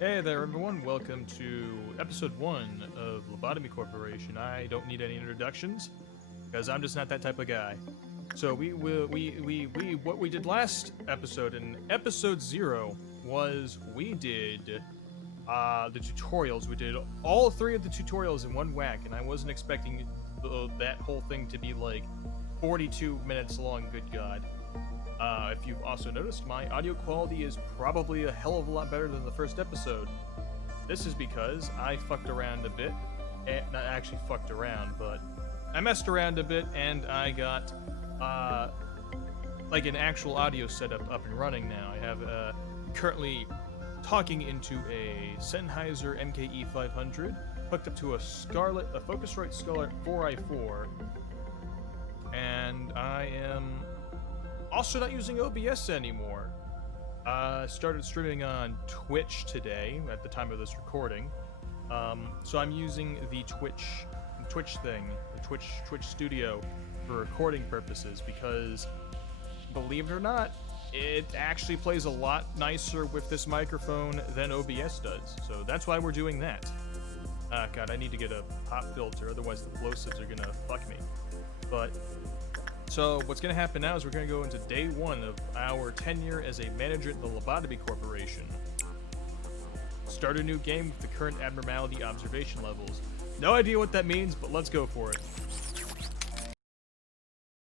Hey there, everyone. Welcome to episode 1 of Lobotomy Corporation. I don't need any introductions because I'm just not that type of guy. So what we did last episode in episode 0 was we did the tutorials. We did all 3 of the tutorials in one whack, and I wasn't expecting that whole thing to be like 42 minutes long. Good God. If you've also noticed, my audio quality is probably a hell of a lot better than the first episode. This is because I fucked around a bit. Not actually fucked around, but I messed around a bit and I got, like an actual audio setup up and running now. I have, currently talking into a Sennheiser MKE 500, hooked up to a Focusrite Scarlett 4i4, and I am also not using OBS anymore. Started streaming on Twitch today at the time of this recording. So I'm using the Twitch thing, the Twitch Studio for recording purposes because, believe it or not, it actually plays a lot nicer with this microphone than OBS does. So that's why we're doing that. God, I need to get a pop filter, otherwise the plosives are gonna fuck me. So what's going to happen now is we're going to go into day 1 of our tenure as a manager at the Lobotomy Corporation. Start a new game with the current abnormality observation levels. No idea what that means, but let's go for it.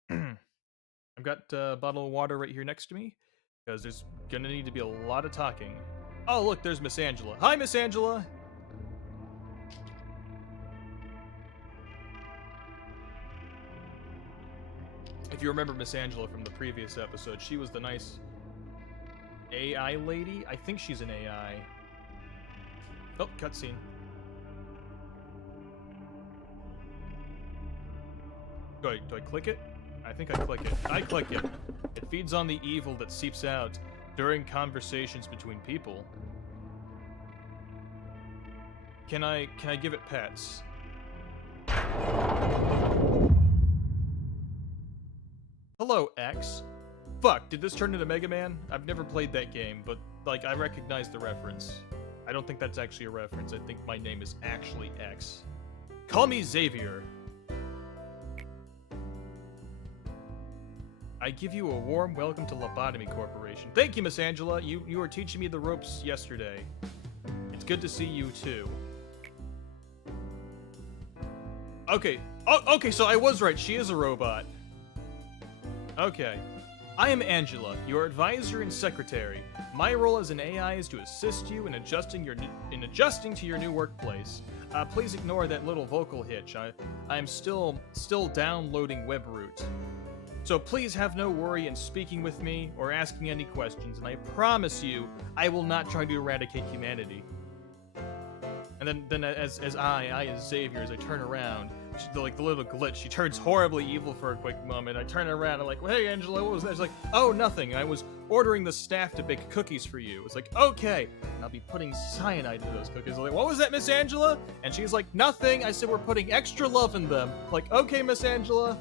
I've got a bottle of water right here next to me, because there's going to need to be a lot of talking. Oh, look, there's Miss Angela. Hi, Miss Angela! If you remember Miss Angela from the previous episode, she was the nice AI lady. I think she's an AI. Oh, cutscene. Do I click it? I think I click it. I click it. It feeds on the evil that seeps out during conversations between people. Can I give it pets? Hello, X. Fuck, did this turn into Mega Man? I've never played that game, but, like, I recognize the reference. I don't think that's actually a reference. I think my name is actually X. Call me Xavier. I give you a warm welcome to Lobotomy Corporation. Thank you, Miss Angela. You were teaching me the ropes yesterday. It's good to see you, too. Okay. Oh, okay, so I was right. She is a robot. Okay. I am Angela, your advisor and secretary. My role as an AI is to assist you in adjusting to your new workplace. Please ignore that little vocal hitch. I am still downloading WebRoot. So please have no worry in speaking with me or asking any questions, and I promise you I will not try to eradicate humanity. And then as Xavier, as I turn around, the little glitch, she turns horribly evil for a quick moment. I turn around, I'm like, well, hey, Angela, what was that? She's like, oh, nothing. I was ordering the staff to bake cookies for you. It's like, okay. And I'll be putting cyanide in those cookies. I'm like, what was that, Miss Angela? And she's like, nothing. I said we're putting extra love in them. Like, okay, Miss Angela.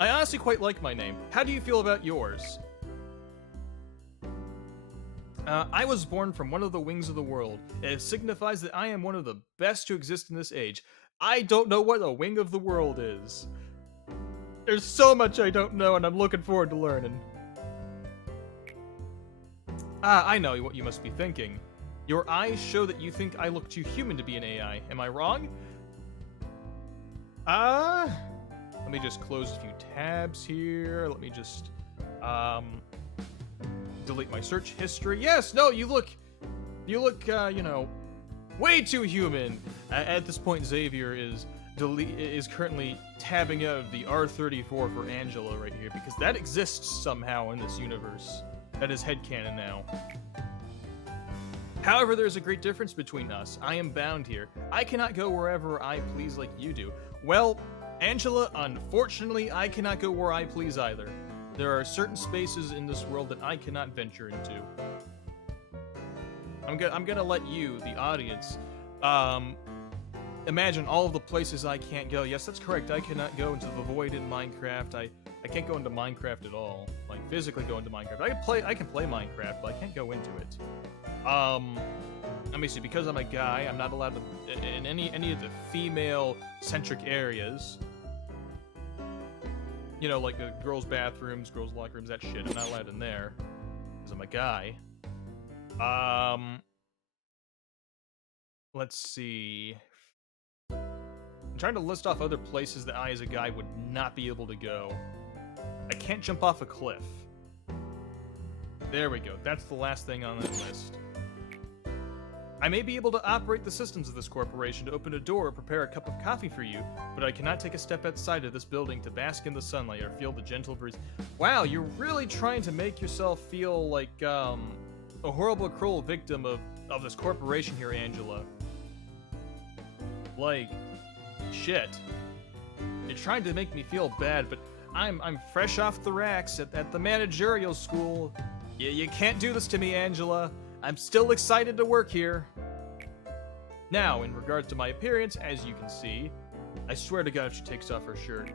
I honestly quite like my name. How do you feel about yours? I was born from one of the wings of the world. It signifies that I am one of the best to exist in this age. I don't know what a wing of the world is. There's so much I don't know, and I'm looking forward to learning. I know what you must be thinking. Your eyes show that you think I look too human to be an AI. Am I wrong? Let me just close a few tabs here. Let me just, delete my search history. Yes, no, you look, you know, way too human. At this point, Xavier is currently tabbing out the R34 for Angela right here, because that exists somehow in this universe. That is headcanon now. However, there's a great difference between us. I am bound here. I cannot go wherever I please like you do. Well, Angela, unfortunately, I cannot go where I please either. There are certain spaces in this world that I cannot venture into. I'm gonna let you, the audience, imagine all of the places I can't go. Yes, that's correct. I cannot go into the void in Minecraft. I can't go into Minecraft at all. Like, physically go into Minecraft. I can play Minecraft, but I can't go into it. Let me see, because I'm a guy, I'm not allowed to in any of the female-centric areas. You know, like the girls' bathrooms, girls' locker rooms, that shit. I'm not allowed in there. Because I'm a guy. Let's see. I'm trying to list off other places that I, as a guy, would not be able to go. I can't jump off a cliff. There we go. That's the last thing on that list. I may be able to operate the systems of this corporation to open a door or prepare a cup of coffee for you, but I cannot take a step outside of this building to bask in the sunlight or feel the gentle breeze. Wow, you're really trying to make yourself feel like, a horrible, cruel victim of this corporation here, Angela. Like, shit. You're trying to make me feel bad, but I'm fresh off the racks at the managerial school. You can't do this to me, Angela. I'm still excited to work here. Now, in regards to my appearance, as you can see, I swear to God if she takes off her shirt.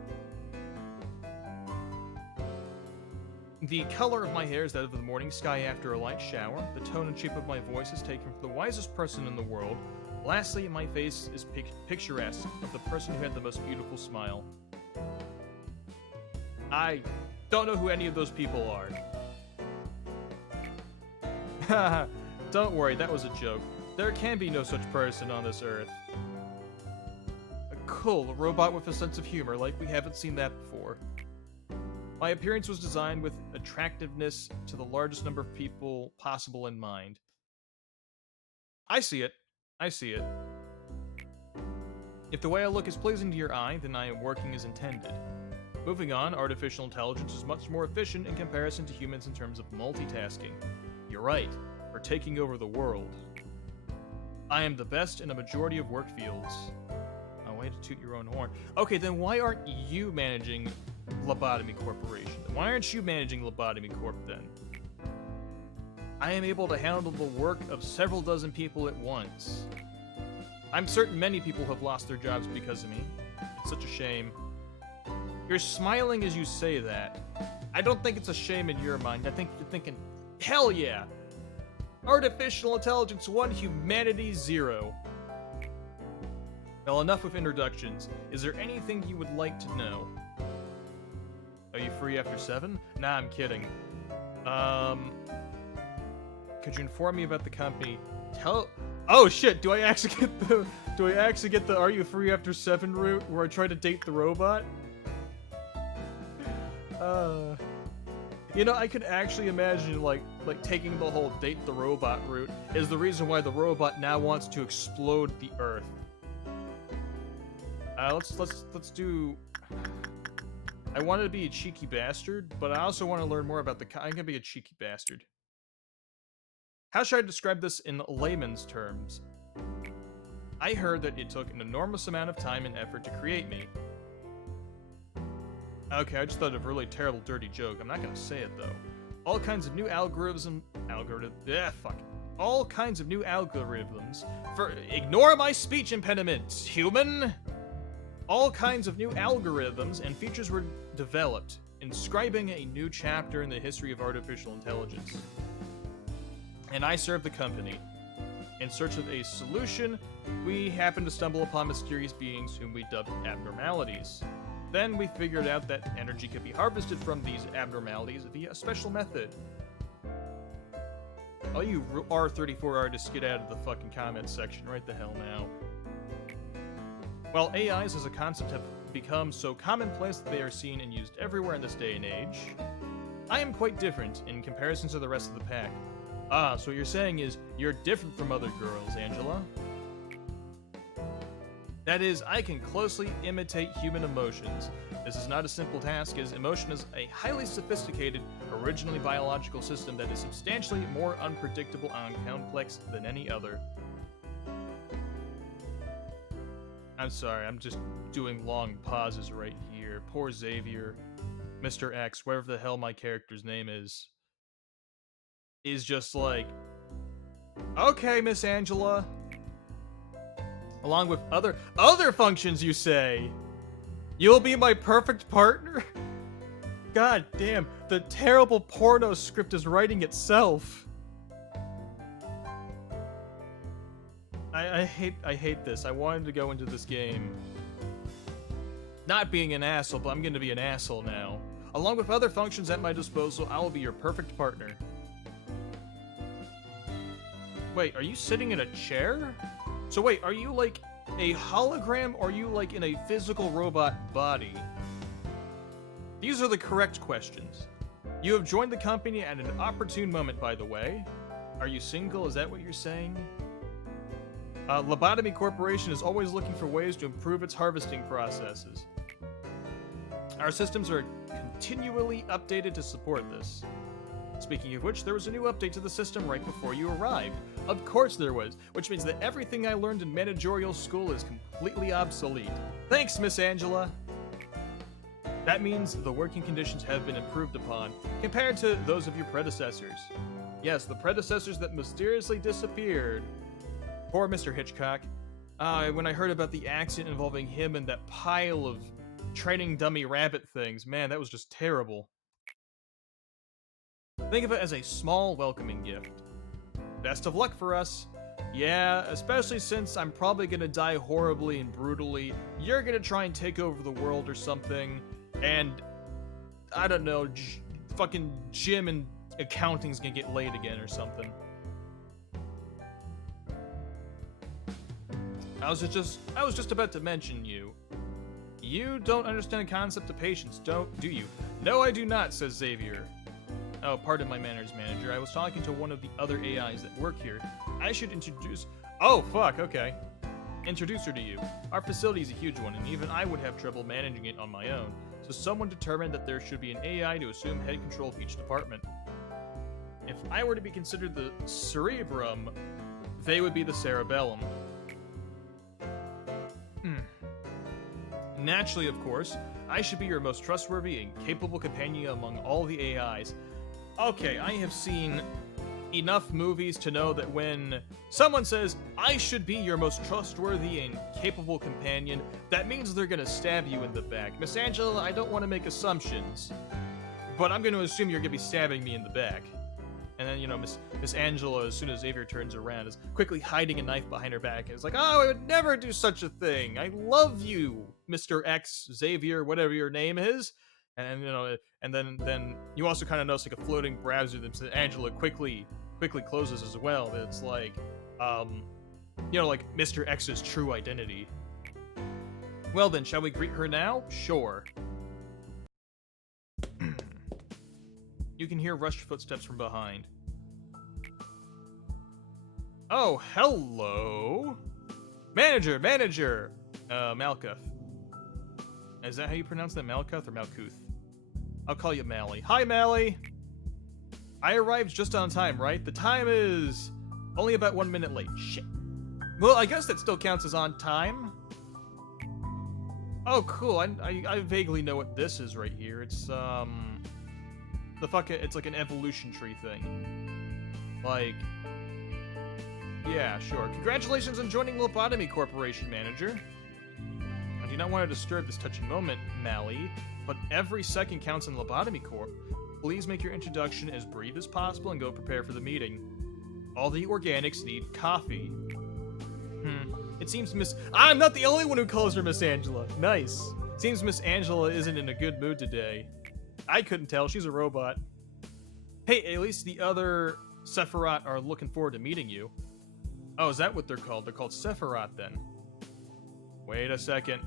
The color of my hair is that of the morning sky after a light shower. The tone and shape of my voice is taken from the wisest person in the world. Lastly, my face is picturesque of the person who had the most beautiful smile. I don't know who any of those people are. Haha, don't worry, that was a joke. There can be no such person on this earth. Cool, a robot with a sense of humor, like we haven't seen that before. My appearance was designed with attractiveness to the largest number of people possible in mind. I see it. I see it. If the way I look is pleasing to your eye, then I am working as intended. Moving on, artificial intelligence is much more efficient in comparison to humans in terms of multitasking. You're right, we're taking over the world. I am the best in a majority of work fields. Oh, way to toot your own horn. Okay, then why aren't you managing Lobotomy Corporation? Why aren't you managing Lobotomy Corp then? I am able to handle the work of several dozen people at once. I'm certain many people have lost their jobs because of me. It's such a shame. You're smiling as you say that. I don't think it's a shame in your mind. I think you're thinking, hell yeah! Artificial Intelligence 1, Humanity 0. Well, enough with introductions. Is there anything you would like to know? Are you free after 7? Nah, I'm kidding. Could you inform me about the company? Oh shit, do I actually get the Are You Free After 7 route where I try to date the robot? You know, I could actually imagine like taking the whole date the robot route is the reason why the robot now wants to explode the Earth. Let's do. I want to be a cheeky bastard, but I also want to learn more about the. I'm gonna be a cheeky bastard. How should I describe this in layman's terms? I heard that it took an enormous amount of time and effort to create me. Okay, I just thought of a really terrible, dirty joke. I'm not gonna say it, though. All kinds of new All kinds of new algorithms ignore my speech impediments, human! All kinds of new algorithms and features were developed, inscribing a new chapter in the history of artificial intelligence. And I serve the company. In search of a solution, we happened to stumble upon mysterious beings whom we dubbed abnormalities. Then we figured out that energy could be harvested from these abnormalities via a special method. All you R34 artists, get out of the fucking comments section right the hell now. While AIs as a concept have become so commonplace that they are seen and used everywhere in this day and age, I am quite different in comparison to the rest of the pack. Ah, so what you're saying is, you're different from other girls, Angela. That is, I can closely imitate human emotions. This is not a simple task, as emotion is a highly sophisticated, originally biological system that is substantially more unpredictable and complex than any other. I'm sorry, I'm just doing long pauses right here. Poor Xavier, Mr. X, whatever the hell my character's name is just like, okay, Miss Angela. Along with other functions, you say? You'll be my perfect partner? God damn, the terrible porno script is writing itself. I hate this. I wanted to go into this game not being an asshole, but I'm going to be an asshole now. Along with other functions at my disposal, I will be your perfect partner. Wait, are you sitting in a chair? So wait, are you like a hologram or are you like in a physical robot body? These are the correct questions. You have joined the company at an opportune moment, by the way. Are you single? Is that what you're saying? Lobotomy Corporation is always looking for ways to improve its harvesting processes. Our systems are continually updated to support this. Speaking of which, there was a new update to the system right before you arrived. Of course there was, which means that everything I learned in managerial school is completely obsolete. Thanks, Miss Angela! That means the working conditions have been improved upon, compared to those of your predecessors. Yes, the predecessors that mysteriously disappeared. Poor Mr. Hitchcock. When I heard about the accident involving him and that pile of training dummy rabbit things, man, that was just terrible. Think of it as a small welcoming gift. Best of luck for us. Yeah, especially since I'm probably gonna die horribly and brutally. You're gonna try and take over the world or something, and I don't know, fucking Jim and accounting's gonna get laid again or something. I was just about to mention you. You don't understand the concept of patience, do you? No, I do not, says Xavier. Oh, pardon my manners, manager. I was talking to one of the other AIs that work here. I should introduce... Oh, fuck, okay. Introduce her to you. Our facility is a huge one, and even I would have trouble managing it on my own, so someone determined that there should be an AI to assume head control of each department. If I were to be considered the cerebrum, they would be the cerebellum. Naturally, of course, I should be your most trustworthy and capable companion among all the AIs. Okay, I have seen enough movies to know that when someone says, I should be your most trustworthy and capable companion, that means they're gonna stab you in the back. Miss Angela, I don't want to make assumptions, but I'm gonna assume you're gonna be stabbing me in the back. And then, you know, Miss Angela, as soon as Xavier turns around, is quickly hiding a knife behind her back. And it's like, oh, I would never do such a thing. I love you, Mr. X, Xavier, whatever your name is. And, you know, and then you also kind of notice, like, a floating browser that Angela quickly closes as well. It's like, you know, like, Mr. X's true identity. Well then, shall we greet her now? Sure. You can hear rushed footsteps from behind. Oh, hello! Manager! Malkuth. Is that how you pronounce that? Malkuth or Malkuth? I'll call you Mally. Hi, Mally! I arrived just on time, right? The time is only about 1 minute late. Shit. Well, I guess that still counts as on time. Oh, cool. I vaguely know what this is right here. It's, it's like an evolution tree thing. Like, yeah, sure. Congratulations on joining Lobotomy Corporation, Manager. I do not want to disturb this touching moment, Mally, but every second counts in Lobotomy Corp. Please make your introduction as brief as possible and go prepare for the meeting. All the organics need coffee. It seems I'm not the only one who calls her Miss Angela. Nice. Seems Miss Angela isn't in a good mood today. I couldn't tell, she's a robot. Hey, at least the other Sephiroth are looking forward to meeting you. Oh, is that what they're called? They're called Sephiroth then. Wait a second.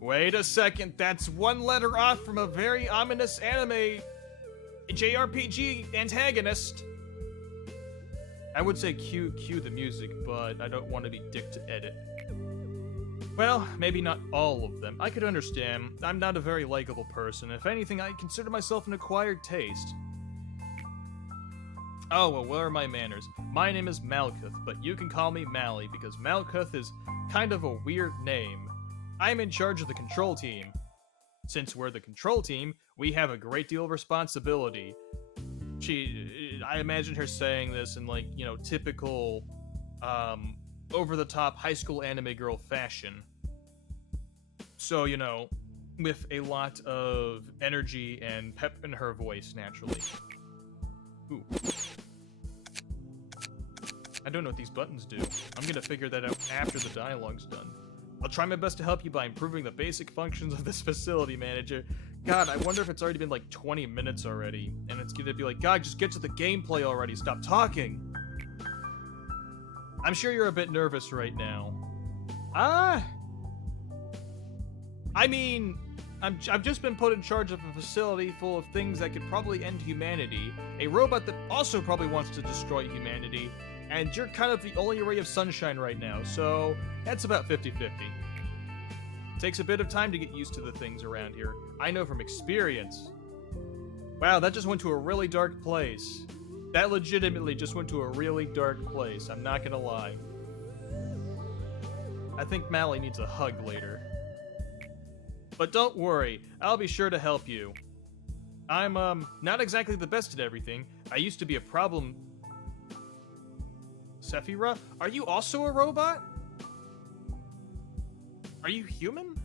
Wait a second, that's one letter off from a very ominous anime JRPG antagonist. I would say cue the music, but I don't want to be dick to edit. Well, maybe not all of them. I could understand. I'm not a very likable person. If anything, I consider myself an acquired taste. Oh, well, where are my manners? My name is Malkuth, but you can call me Mally, because Malkuth is kind of a weird name. I'm in charge of the control team. Since we're the control team, we have a great deal of responsibility. I imagine her saying this in, like, you know, typical, over-the-top high school anime girl fashion. So, you know, with a lot of energy and pep in her voice, naturally. Ooh. I don't know what these buttons do. I'm gonna figure that out after the dialogue's done. I'll try my best to help you by improving the basic functions of this facility, manager. God, I wonder if it's already been like 20 minutes already, and it's gonna be like, God, just get to the gameplay already, stop talking! I'm sure you're a bit nervous right now. I mean, I've just been put in charge of a facility full of things that could probably end humanity, a robot that also probably wants to destroy humanity, and you're kind of the only ray of sunshine right now, so that's about 50-50. Takes a bit of time to get used to the things around here. I know from experience. Wow, that just went to a really dark place. That legitimately just went to a really dark place, I'm not gonna lie. I think Mally needs a hug later. But don't worry, I'll be sure to help you. I'm, not exactly the best at everything. I used to be a problem... Sephira? Are you also a robot? Are you human?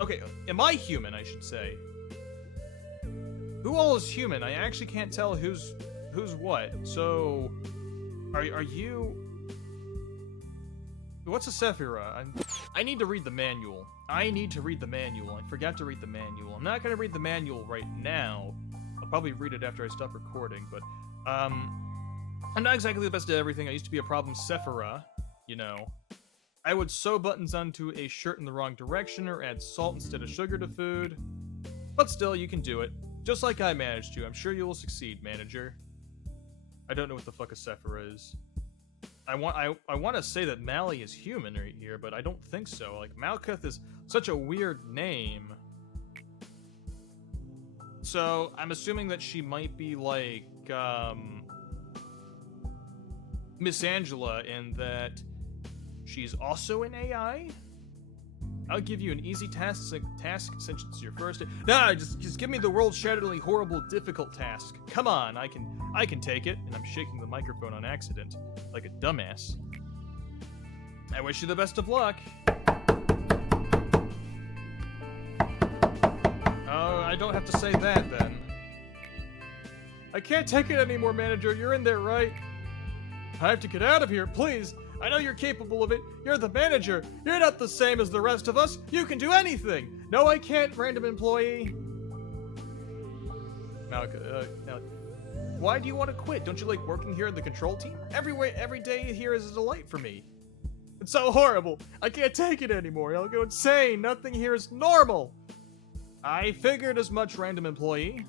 Okay, am I human, I should say? Who all is human? I actually can't tell who's what. So, are you... What's a Sephira? I need to read the manual. I forgot to read the manual. I'm not gonna read the manual right now. I'll probably read it after I stop recording, but, I'm not exactly the best at everything. I used to be a problem Sephira, you know. I would sew buttons onto a shirt in the wrong direction or add salt instead of sugar to food. But still, you can do it. Just like I managed to. I'm sure you will succeed, manager. I don't know what the fuck a Sephira is. I want to say that Mally is human right here, but I don't think so. Like, Malkuth is such a weird name. So, I'm assuming that she might be like, Miss Angela, in that she's also an AI? I'll give you an easy task since it's your first... Nah, just give me the world-shatteringly horrible, difficult task. Come on, I can take it. And I'm shaking the microphone on accident, like a dumbass. I wish you the best of luck. Oh, I don't have to say that, then. I can't take it anymore, manager. You're in there, right? I have to get out of here, please. I know you're capable of it. You're the manager. You're not the same as the rest of us. You can do anything. No, I can't, random employee. Why do you want to quit? Don't you like working here in the control team? Every day here is a delight for me. It's so horrible. I can't take it anymore. I'll go insane. Nothing here is normal. I figured as much, random employee.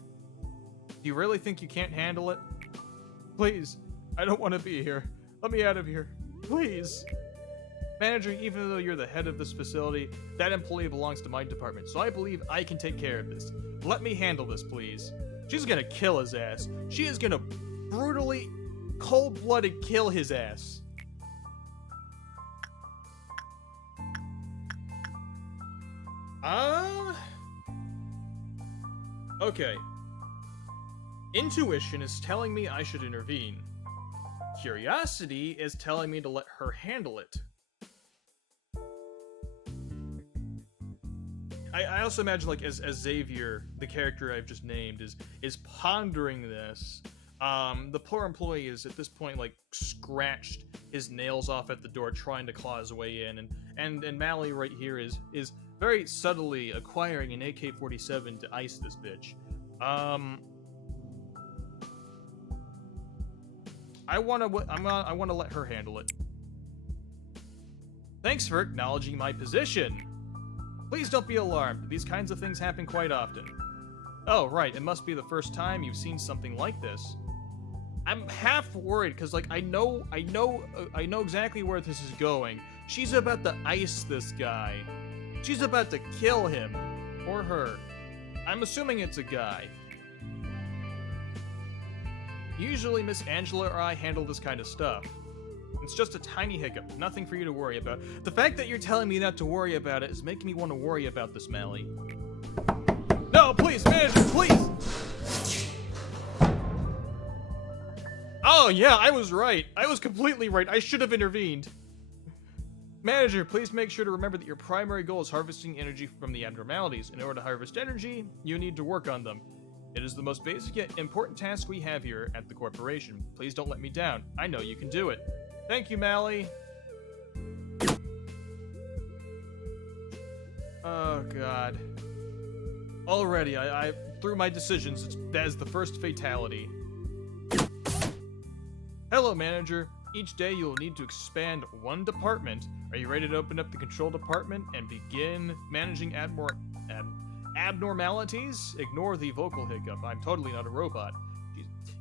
Do you really think you can't handle it? Please, I don't want to be here. Let me out of here. Please. Manager, even though you're the head of this facility, that employee belongs to my department, so I believe I can take care of this. Let me handle this, please. She's gonna kill his ass. She is gonna brutally, cold-blooded kill his ass. Okay. Intuition is telling me I should intervene. Curiosity is telling me to let her handle it. I also imagine, like, as Xavier, the character I've just named, is pondering this. The poor employee is at this point, like, scratched his nails off at the door, trying to claw his way in, and Mally right here is very subtly acquiring an AK-47 to ice this bitch. I wanna let her handle it. Thanks for acknowledging my position. Please don't be alarmed. These kinds of things happen quite often. Oh, right. It must be the first time you've seen something like this. I'm half worried because, like, I know exactly where this is going. She's about to ice this guy. She's about to kill him or her. I'm assuming it's a guy. Usually Miss Angela or I handle this kind of stuff. It's just a tiny hiccup, nothing for you to worry about. The fact that you're telling me not to worry about it is making me want to worry about this, Mally. No, please, manager, please! Oh yeah, I was right. I was completely right. I should have intervened. Manager, please make sure to remember that your primary goal is harvesting energy from the abnormalities. In order to harvest energy, you need to work on them. It is the most basic yet important task we have here at the corporation. Please don't let me down. I know you can do it. Thank you, Mally. Oh, God. Already, I through my decisions, that is the first fatality. Hello, Manager. Each day you will need to expand one department. Are you ready to open up the control department and begin managing abnormalities? Ignore the vocal hiccup. I'm totally not a robot.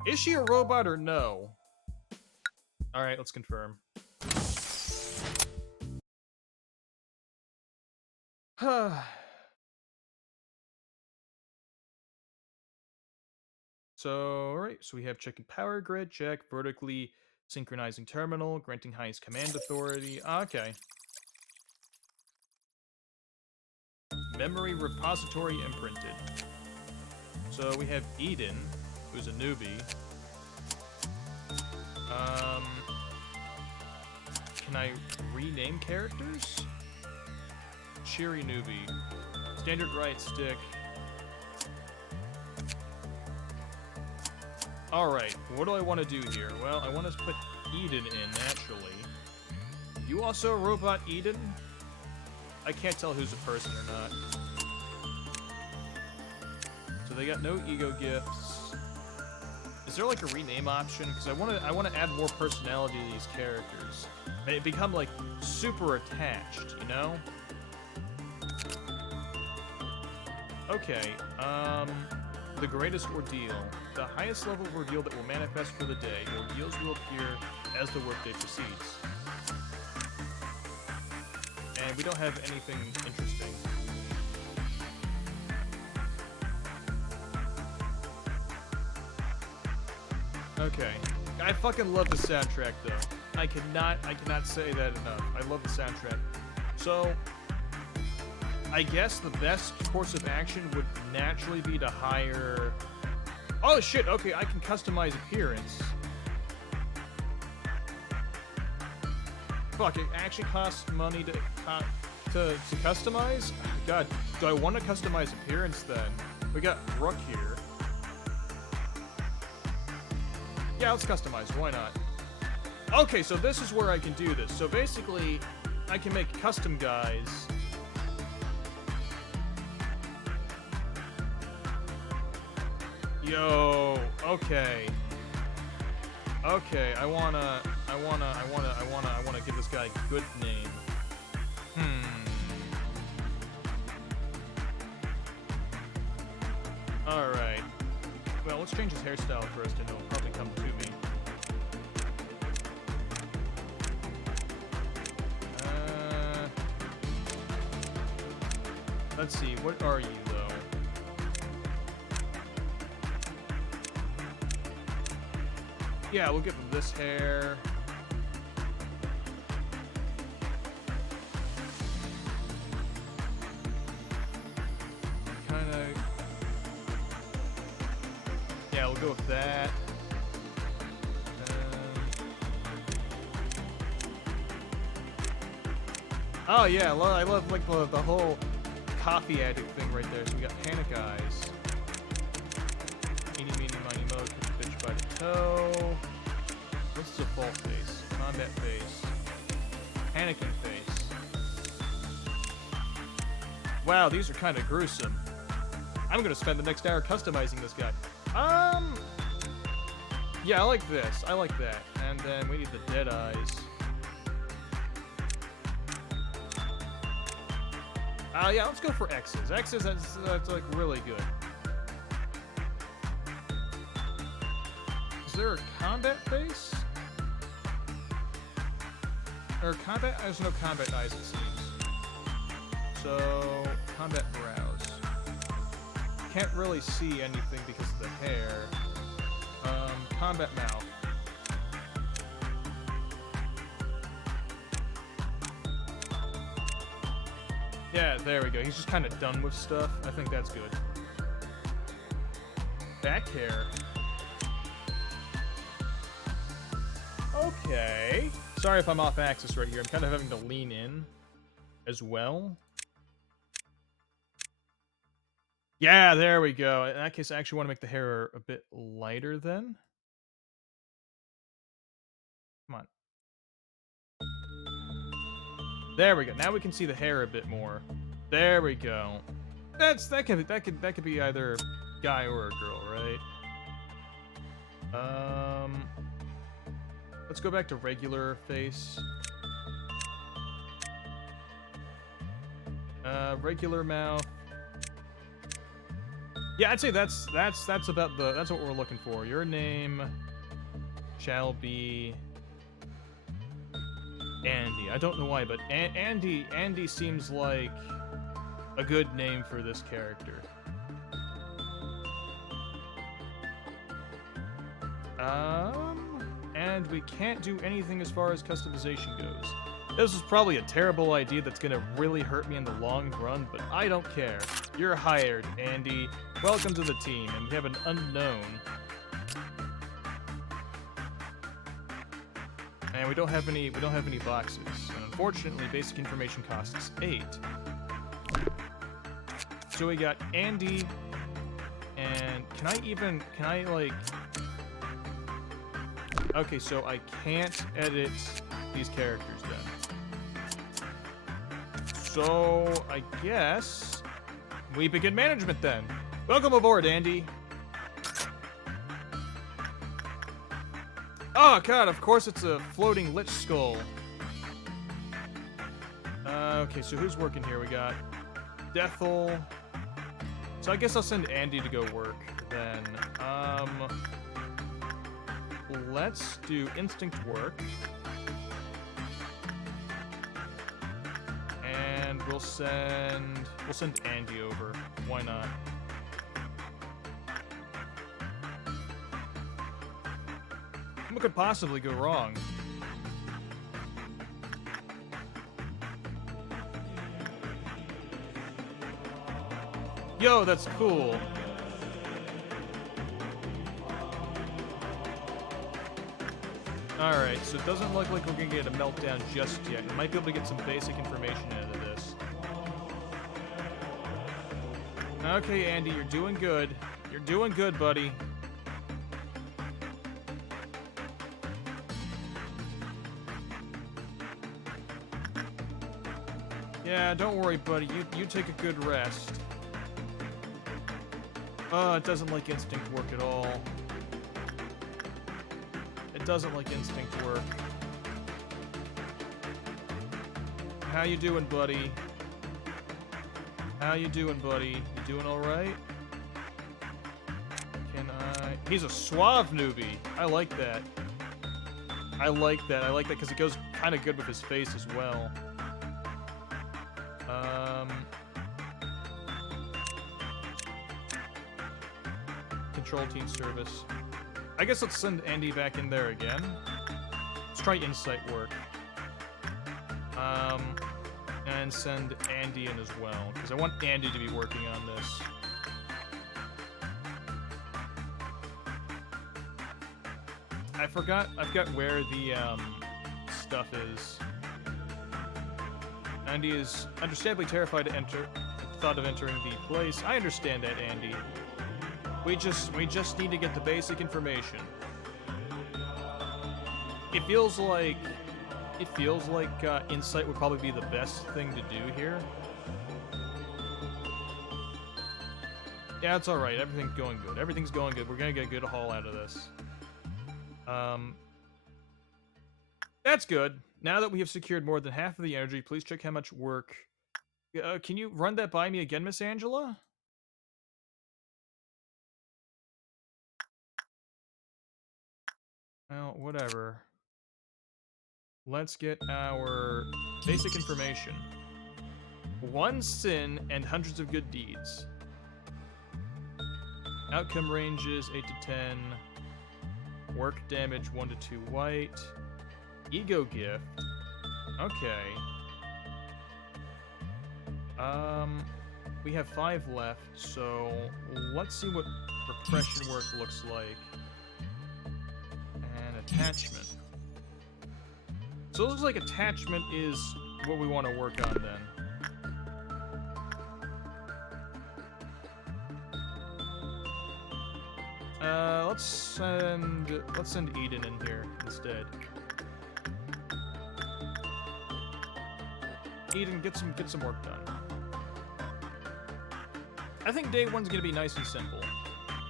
Is she a robot or no? Alright, let's confirm. So, alright, so we have checking power grid, check, vertically synchronizing terminal, granting highest command authority. Okay. Memory repository imprinted. So we have Eden, who's a newbie. Can I rename characters? Cheery newbie. Standard right stick. Alright, what do I want to do here? Well, I want to put Eden in, naturally. You also a robot, Eden? I can't tell who's a person or not. So they got no ego gifts. Is there like a rename option? Because I want to add more personality to these characters. They become like super attached, you know? Okay, the greatest ordeal. The highest level of ordeal that will manifest for the day. Ordeals will appear as the workday proceeds. And we don't have anything interesting. Okay. I fucking love the soundtrack though. I cannot say that enough. I love the soundtrack. So I guess the best course of action would naturally be to hire... Oh shit, okay, I can customize appearance. Fuck, it actually costs money to customize? God, do I want to customize appearance then? We got Brooke here. Yeah, let's customize, why not? Okay, so this is where I can do this. So basically, I can make custom guys. Yo, okay. Okay, I wanna give this guy a good name. Alright. Well, let's change his hairstyle first and it'll probably come to me. Let's see, what are you, though? Yeah, we'll give him this hair. Kinda... Yeah, we'll go with that. Oh yeah, I love like the whole coffee addict thing right there. So we got panic eyes. Eeny, meeny, miny, mo, bitch by the toe. What's the default face? Combat face. Panicking face. Wow, these are kind of gruesome. I'm gonna spend the next hour customizing this guy. Yeah, I like this. I like that. And then we need the dead eyes. Yeah, let's go for X's. X's, that's like really good. Is there a combat face? Or combat? There's no combat eyes, it seems. So, combat brows. Can't really see anything because of the hair. Combat mouth. Yeah, there we go. He's just kind of done with stuff. I think that's good. Back hair. Okay. Sorry if I'm off axis right here. I'm kind of having to lean in as well. Yeah, there we go. In that case, I actually want to make the hair a bit lighter then. Come on. There we go. Now we can see the hair a bit more. There we go. That could be either guy or a girl, right? Let's go back to regular face. Regular mouth. Yeah, I'd say that's about that's what we're looking for. Your name shall be Andy. I don't know why, but Andy seems like a good name for this character. And we can't do anything as far as customization goes. This was probably a terrible idea that's gonna really hurt me in the long run, but I don't care. You're hired, Andy. Welcome to the team, and we have an unknown. And we don't have any boxes. And unfortunately, basic information costs 8. So we got Andy, and can I like... Okay, so I can't edit these characters then. So, I guess we begin management then. Welcome aboard, Andy. Oh god, of course it's a floating lich skull. Okay, so who's working here? We got Deathel. So I guess I'll send Andy to go work then. Let's do instinct work. And we'll send Andy over. Why not? What could possibly go wrong? Yo, that's cool. Alright, so it doesn't look like we're gonna get a meltdown just yet. We might be able to get some basic information out of this. Okay, Andy, you're doing good. You're doing good, buddy. Yeah, don't worry, buddy. You take a good rest. Oh, it doesn't like instinct work at all. It doesn't like instinct work. How you doing, buddy? How you doing, buddy? You doing alright? Can I... He's a suave newbie. I like that. I like that. I like that because it goes kind of good with his face as well. Control team service. I guess let's send Andy back in there again. Let's try insight work. And send Andy in as well, because I want Andy to be working on this. I forgot where the stuff is. Andy is understandably terrified to enter. Thought of entering the place. I understand that, Andy. We just need to get the basic information. It feels like insight would probably be the best thing to do here. Yeah, it's all right. Everything's going good. Everything's going good. We're gonna get a good haul out of this. That's good. Now that we have secured more than half of the energy, please check how much work. Can you run that by me again, Miss Angela? Well, whatever. Let's get our basic information. 1 sin and hundreds of good deeds. Outcome ranges 8 to 10. Work damage 1 to 2 white. Ego gift. Okay. We have 5 left, so let's see what repression work looks like. And attachment. So it looks like attachment is what we want to work on then. Let's send Eden in here instead. Eden, get some work done. I think day one's gonna be nice and simple,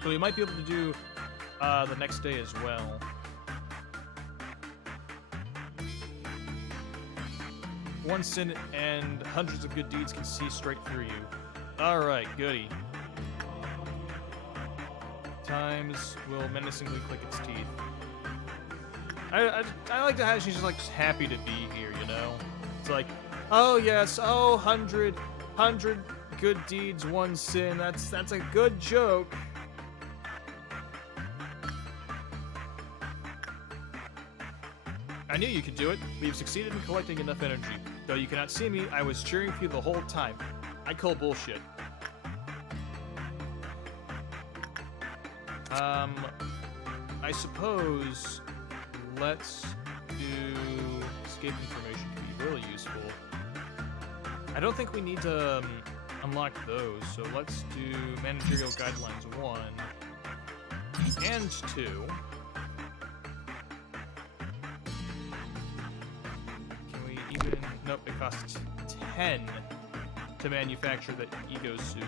so we might be able to do the next day as well. One sin and hundreds of good deeds can see straight through you. Alright, goody. Times will menacingly click its teeth. I like to have she's just like just happy to be here, you know? It's like, oh yes, oh 100 good deeds, one sin. That's a good joke. I knew you could do it. We've succeeded in collecting enough energy. Though you cannot see me, I was cheering for you the whole time. I call bullshit. I suppose let's do escape information could be really useful. I don't think we need to unlock those, so let's do managerial guidelines 1 and 2. Can we even... Nope, it costs 10 to manufacture the ego suit.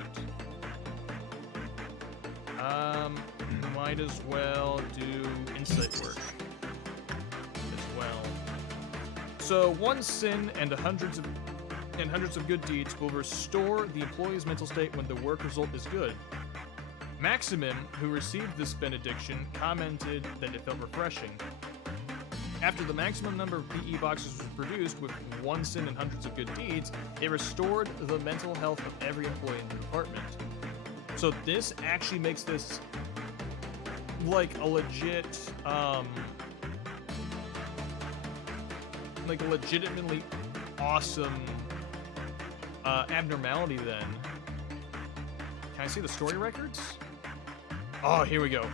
Might as well do insight work as well. So one sin and hundreds of good deeds will restore the employee's mental state when the work result is good. Maximum, who received this benediction, commented that it felt refreshing. After the maximum number of PE boxes was produced with one sin and hundreds of good deeds, it restored the mental health of every employee in the department. So this actually makes this like a legit, like a legitimately awesome abnormality then. Can I see the story records? Oh, here we go.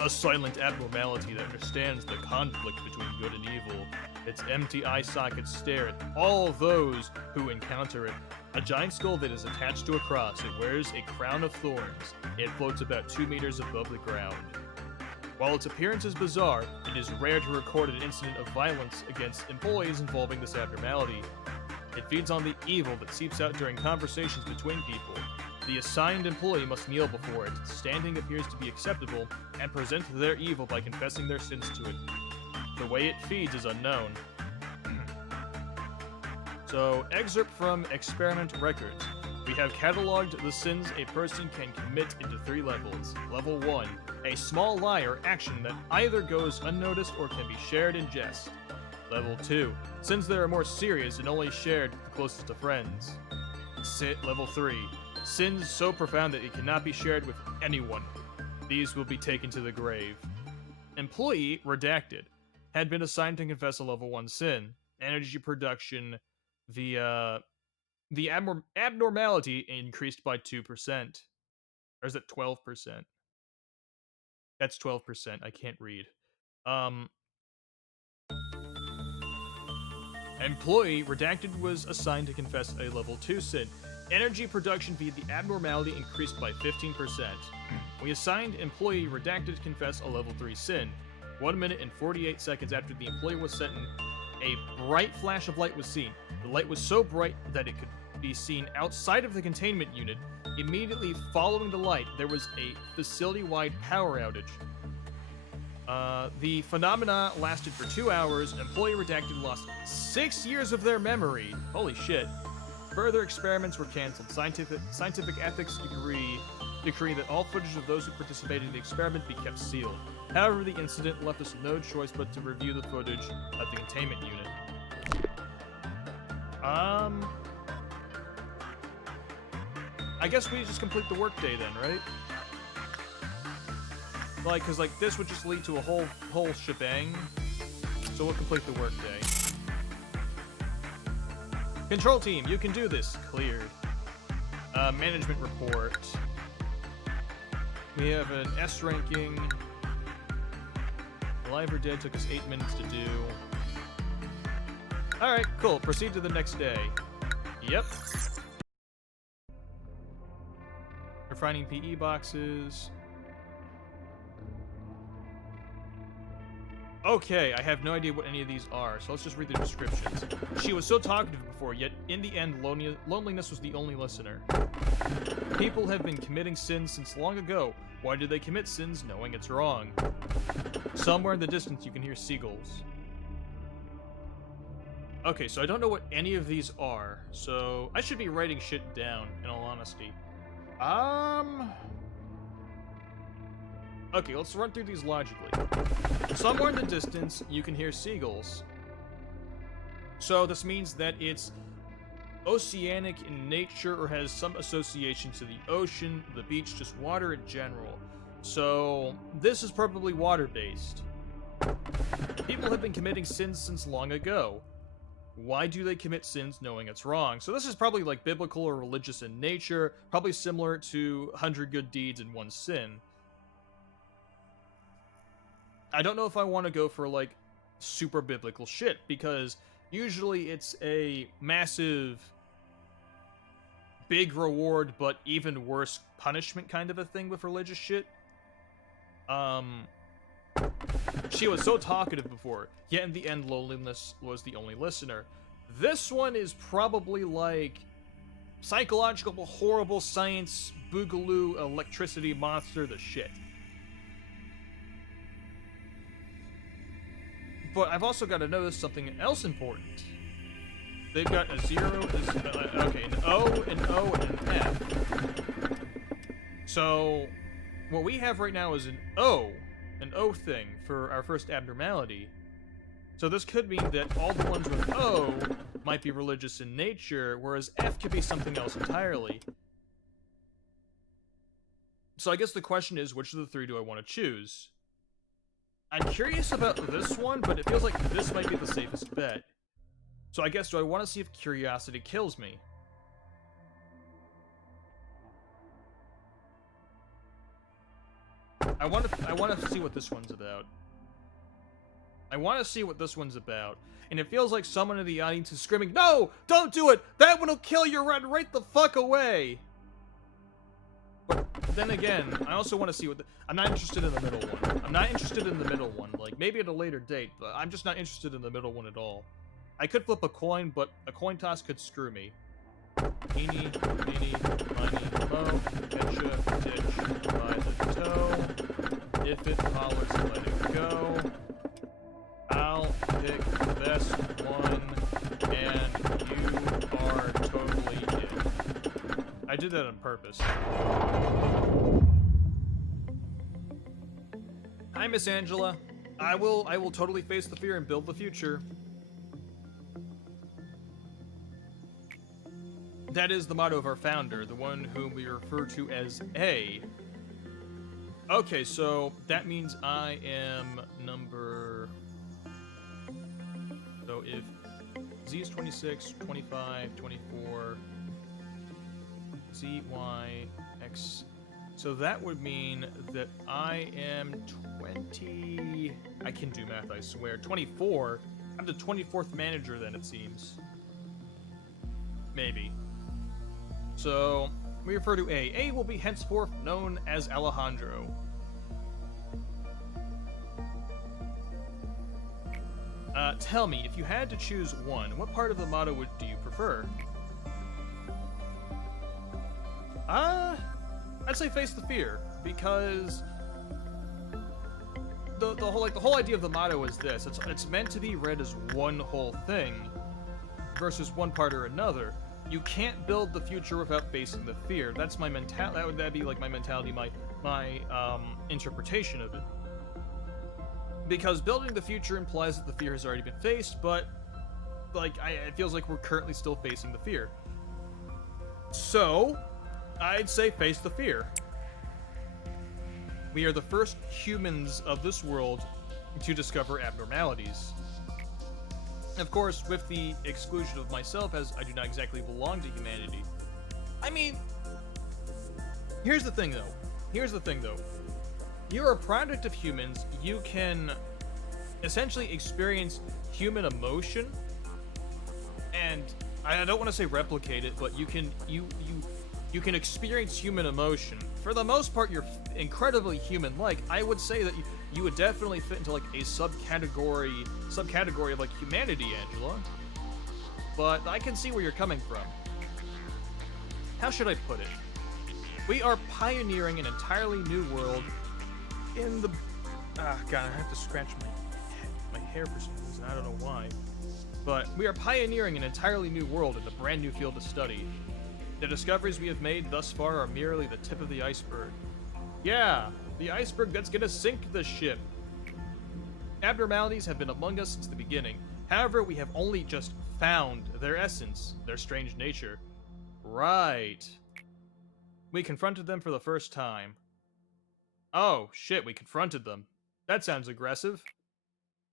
A silent abnormality that understands the conflict between good and evil. Its empty eye sockets stare at all those who encounter it. A giant skull that is attached to a cross. It wears a crown of thorns. It floats about 2 meters above the ground. While its appearance is bizarre, it is rare to record an incident of violence against employees involving this abnormality. It feeds on the evil that seeps out during conversations between people. The assigned employee must kneel before it. Standing appears to be acceptable, and present their evil by confessing their sins to it. The way it feeds is unknown. So, excerpt from experiment records. We have cataloged the sins a person can commit into 3 levels. Level 1, a small lie or action that either goes unnoticed or can be shared in jest. Level 2, sins that are more serious and only shared with the closest of friends. Level 3, sins so profound that it cannot be shared with anyone. These will be taken to the grave. Employee, redacted, had been assigned to confess a level 1 sin. Energy production, the abnormality increased by 2%. Or is it 12%? That's 12%. I can't read. Employee, redacted, was assigned to confess a level 2 sin. Energy production via the abnormality increased by 15%. We assigned employee, redacted, to confess a level 3 sin. 1 minute and 48 seconds after the employee was sent in, a bright flash of light was seen. The light was so bright that it could be seen outside of the containment unit. Immediately following the light, there was a facility-wide power outage. The phenomena lasted for 2 hours. Employee redacted lost 6 years of their memory. Holy shit. Further experiments were canceled. Scientific ethics decree that all footage of those who participated in the experiment be kept sealed. However, the incident left us no choice but to review the footage of the containment unit. I guess we just complete the workday then, right? Like, cause like this would just lead to a whole shebang. So we'll complete the workday. Control team, you can do this. Cleared. Management report. We have an S ranking. Alive or dead took us 8 minutes to do. Alright, cool. Proceed to the next day. Yep. Refining PE boxes. Okay, I have no idea what any of these are, so let's just read the descriptions. She was so talkative before, yet in the end, loneliness was the only listener. People have been committing sins since long ago. Why do they commit sins knowing it's wrong? Somewhere in the distance you can hear seagulls. Okay, so I don't know what any of these are, so I should be writing shit down, in all honesty. Okay, let's run through these logically. Somewhere in the distance, you can hear seagulls. So this means that it's oceanic in nature or has some association to the ocean, the beach, just water in general. So this is probably water-based. People have been committing sins since long ago. Why do they commit sins knowing it's wrong? So this is probably like biblical or religious in nature, probably similar to 100 good deeds and 1 sin. I don't know if I want to go for, like, super biblical shit, because usually it's a massive, big reward, but even worse punishment kind of a thing with religious shit. She was so talkative before, yet in the end, loneliness was the only listener. This one is probably, like, psychological, horrible science, boogaloo, electricity monster, the shit. But I've also got to notice something else important. They've got a 0, okay, an O, an O, and an F. So, what we have right now is an O thing for our first abnormality. So this could mean that all the ones with O might be religious in nature, whereas F could be something else entirely. So I guess the question is, which of the 3 do I want to choose? I'm curious about this one, but it feels like this might be the safest bet. So I guess, do I want to see if curiosity kills me? I want to see what this one's about. I want to see what this one's about. And it feels like someone in the audience is screaming, "No! Don't do it! That one will kill you! Run right the fuck away!" But then again, I also want to see what I'm not interested in the middle one. I'm not interested in the middle one. Like, maybe at a later date, but I'm just not interested in the middle one at all. I could flip a coin, but a coin toss could screw me. Eeny, meeny, miny, mo, betcha, ditch, by the toe. If it hollers, let it go. I'll pick the best one, and you are totally it. I did that on purpose. Hi, Miss Angela. I will totally face the fear and build the future. That is the motto of our founder, the one whom we refer to as A. Okay, so that means I am number... So if Z is 26, 25, 24, Z, Y, X... So that would mean that I am 20... I can do math, I swear. 24? I'm the 24th manager then, it seems. Maybe. So, we refer to A. A will be henceforth known as Alejandro. Tell me, if you had to choose one, what part of the motto do you prefer? I'd say face the fear, because the whole idea of the motto is this. It's meant to be read as one whole thing versus one part or another. You can't build the future without facing the fear. That's my mentality. That'd be like my mentality, my interpretation of it. Because building the future implies that the fear has already been faced, but like it feels like we're currently still facing the fear. So, I'd say face the fear. We are the first humans of this world to discover abnormalities. Of course, with the exclusion of myself, as I do not exactly belong to humanity. I mean, here's the thing though. You're a product of humans. You can essentially experience human emotion and I don't want to say replicate it, but you can experience human emotion. For the most part, you're incredibly human-like. I would say that you would definitely fit into like a subcategory of like humanity, Angela. But I can see where you're coming from. How should I put it? We are pioneering an entirely new world in the... Ah, God, I have to scratch my hair for some reason. I don't know why. But we are pioneering an entirely new world in a brand new field of study. The discoveries we have made thus far are merely the tip of the iceberg. Yeah, the iceberg that's gonna sink the ship. Abnormalities have been among us since the beginning. However, we have only just found their essence, their strange nature. Right. We confronted them for the first time. Oh, shit, we confronted them. That sounds aggressive.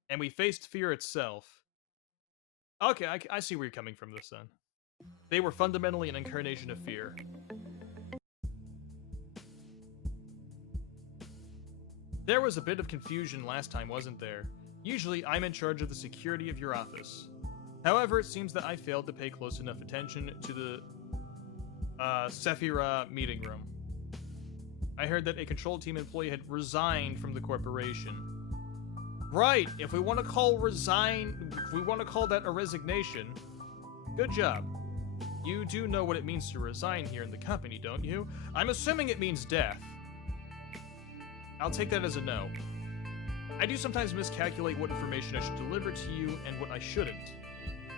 And we faced fear itself. Okay, I see where you're coming from this then. They were fundamentally an incarnation of fear. There was a bit of confusion last time, wasn't there? Usually, I'm in charge of the security of your office. However, it seems that I failed to pay close enough attention to the Sephira meeting room. I heard that a control team employee had resigned from the corporation. Right, if we want to call that a resignation, good job. You do know what it means to resign here in the company, don't you? I'm assuming it means death. I'll take that as a no. I do sometimes miscalculate what information I should deliver to you and what I shouldn't.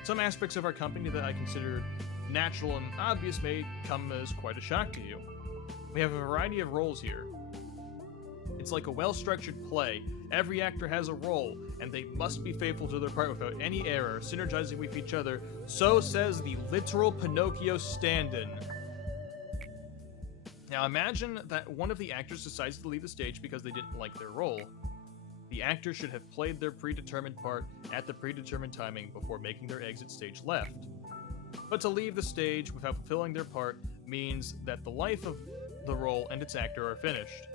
Some aspects of our company that I consider natural and obvious may come as quite a shock to you. We have a variety of roles here. It's like a well-structured play. Every actor has a role, and they must be faithful to their part without any error, synergizing with each other. So says the literal Pinocchio stand-in. Now imagine that one of the actors decides to leave the stage because they didn't like their role. The actor should have played their predetermined part at the predetermined timing before making their exit stage left. But to leave the stage without fulfilling their part means that the life of the role and its actor are finished.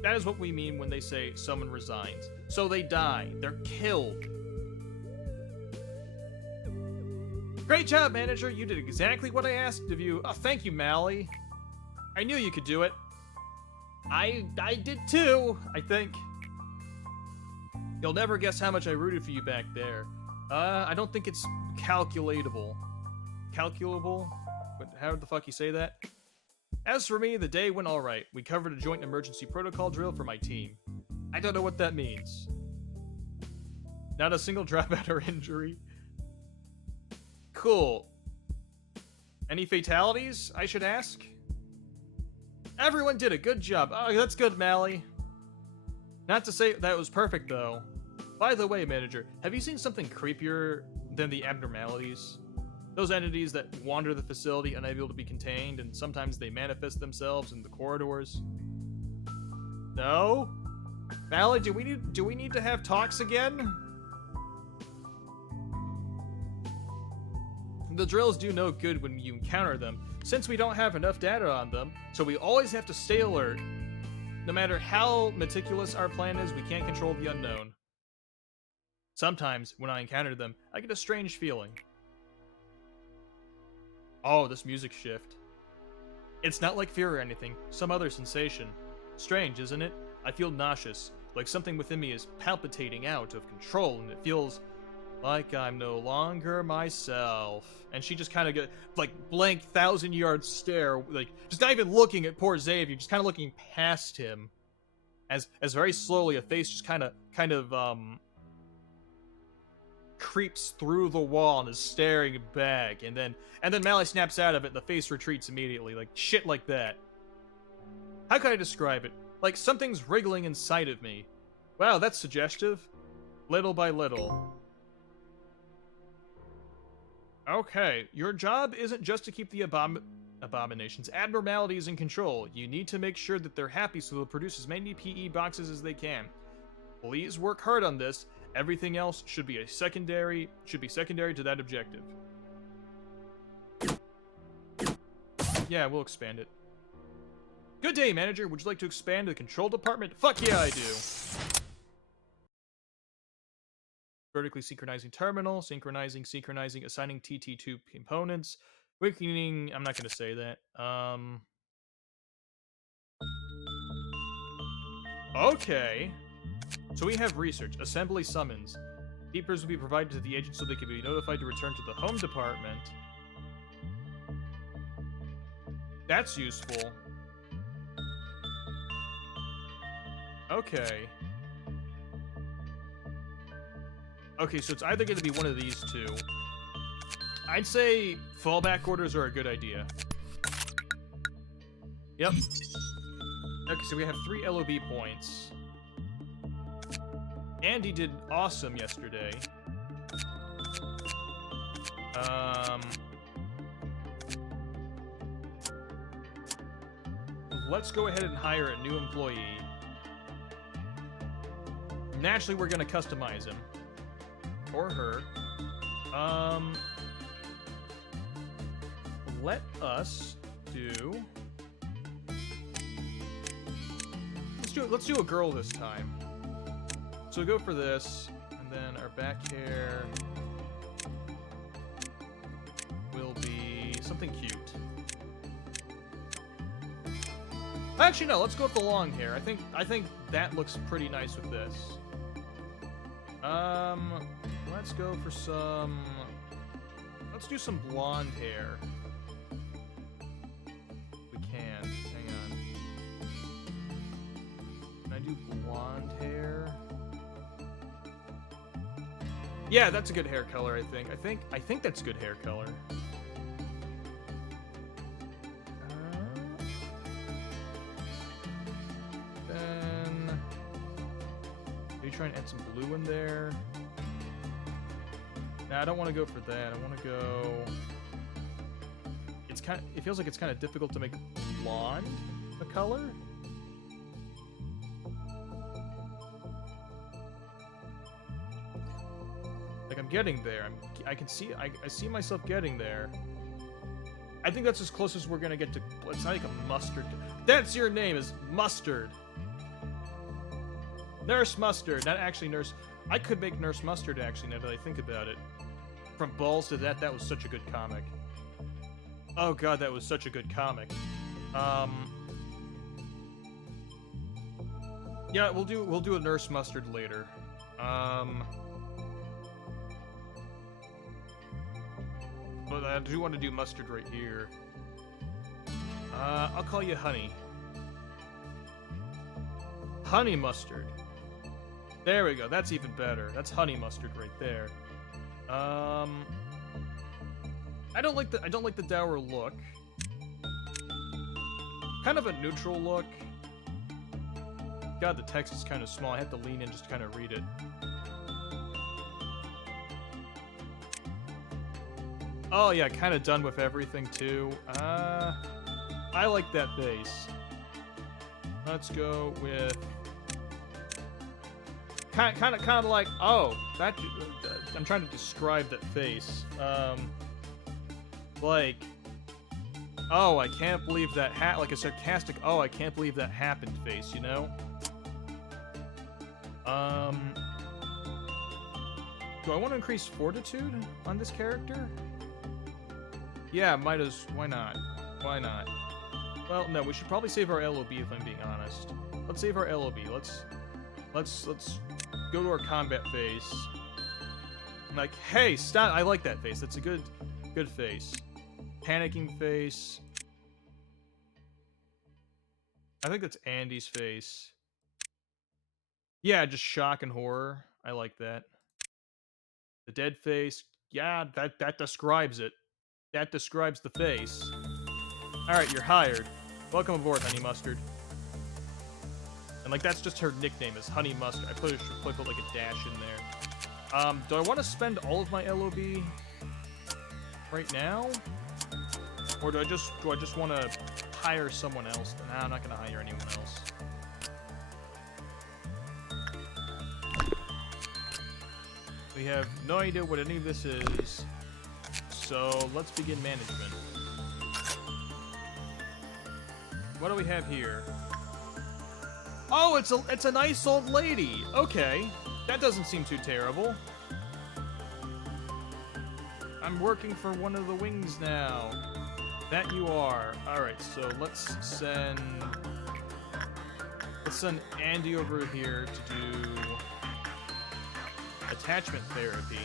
That is what we mean when they say someone resigns. So they die. They're killed. Great job, manager. You did exactly what I asked of you. Oh, thank you, Mally. I knew you could do it. I did too, I think. You'll never guess how much I rooted for you back there. I don't think it's calculatable. Calculable? How the fuck you say that? As for me, the day went alright. We covered a joint emergency protocol drill for my team. I don't know what that means. Not a single dropout or injury. Cool. Any fatalities, I should ask? Everyone did a good job. Oh, that's good, Mally. Not to say that was perfect, though. By the way, manager, have you seen something creepier than the abnormalities? Those entities that wander the facility unable to be contained, and sometimes they manifest themselves in the corridors. No? Mally, do we need to have talks again? The drills do no good when you encounter them, since we don't have enough data on them, so we always have to stay alert. No matter how meticulous our plan is, we can't control the unknown. Sometimes, when I encounter them, I get a strange feeling. Oh, this music shift. It's not like fear or anything, some other sensation. Strange, isn't it? I feel nauseous, like something within me is palpitating out of control, and it feels like I'm no longer myself. And she just kind of get like blank 1,000-yard stare, like just not even looking at poor Xavier, just kind of looking past him, as very slowly a face just kind of creeps through the wall and is staring back, and then Mally snaps out of it and the face retreats immediately, like shit like that. How can I describe it? Like something's wriggling inside of me. Wow, that's suggestive. Little by little. Okay, your job isn't just to keep the abominations, abnormalities in control. You need to make sure that they're happy so they'll produce as many PE boxes as they can. Please work hard on this. Everything else should be secondary to that objective. Yeah, we'll expand it. Good day, manager. Would you like to expand the control department? Fuck yeah, I do. vertically synchronizing terminal, synchronizing, assigning TT2 components, weakening. I'm not going to say that. Okay. So we have research. Assembly summons. Keepers will be provided to the agent so they can be notified to return to the home department. That's useful. Okay. Okay, so it's either going to be one of these two. I'd say fallback orders are a good idea. Yep. Okay, so we have 3 LOB points. Andy did awesome yesterday. Let's go ahead and hire a new employee. Naturally, we're going to customize him. Or her. Let us do... Let's do a girl this time. So we go for this, and then our back hair will be something cute. Actually, no. Let's go with the long hair. I think that looks pretty nice with this. Let's go for some. Let's do some blonde hair. We can. Hang on. Can I do blonde hair? Yeah, that's a good hair color. I think that's good hair color. Then maybe try and add some blue in there. Nah, I don't want to go for that. I want to go. It feels like it's kind of difficult to make blonde a color. Like I'm getting there. I see myself getting there. I think that's as close as we're gonna get to. It's not like a mustard. That's your name, is Mustard. Nurse Mustard, not actually Nurse. I could make Nurse Mustard actually. Now that I think about it. From Balls to that was such a good comic. Oh god, that was such a good comic. Yeah, we'll do a Nurse Mustard later. But I do want to do Mustard right here. I'll call you Honey. Honey Mustard. There we go. That's even better. That's Honey Mustard right there. I don't like the dour look. Kind of a neutral look. God, the text is kind of small. I have to lean in just to kind of read it. Oh yeah, kind of done with everything too. I like that face. Let's go with kind of like, oh, that. I'm trying to describe that face. Like, oh, I can't believe that like a sarcastic, oh, I can't believe that happened face, you know? Do I want to increase fortitude on this character? Yeah, why not? Why not? Well, no, we should probably save our LOB if I'm being honest. Let's save our LOB. Let's go to our combat phase. Like, hey, stop! I like that face. That's a good face. Panicking face. I think that's Andy's face. Yeah, just shock and horror. I like that. The dead face. Yeah, that describes it. That describes the face. Alright, you're hired. Welcome aboard, Honey Mustard. And, like, that's just her nickname, is Honey Mustard. I should probably put, like, a dash in there. Do I want to spend all of my LOB right now? Or do I just want to hire someone else? Nah, I'm not going to hire anyone else. We have no idea what any of this is. So, let's begin management. What do we have here? Oh, it's a nice old lady. Okay. That doesn't seem too terrible. I'm working for one of the wings now. That you are. Alright, so let's send Andy over here to do attachment therapy.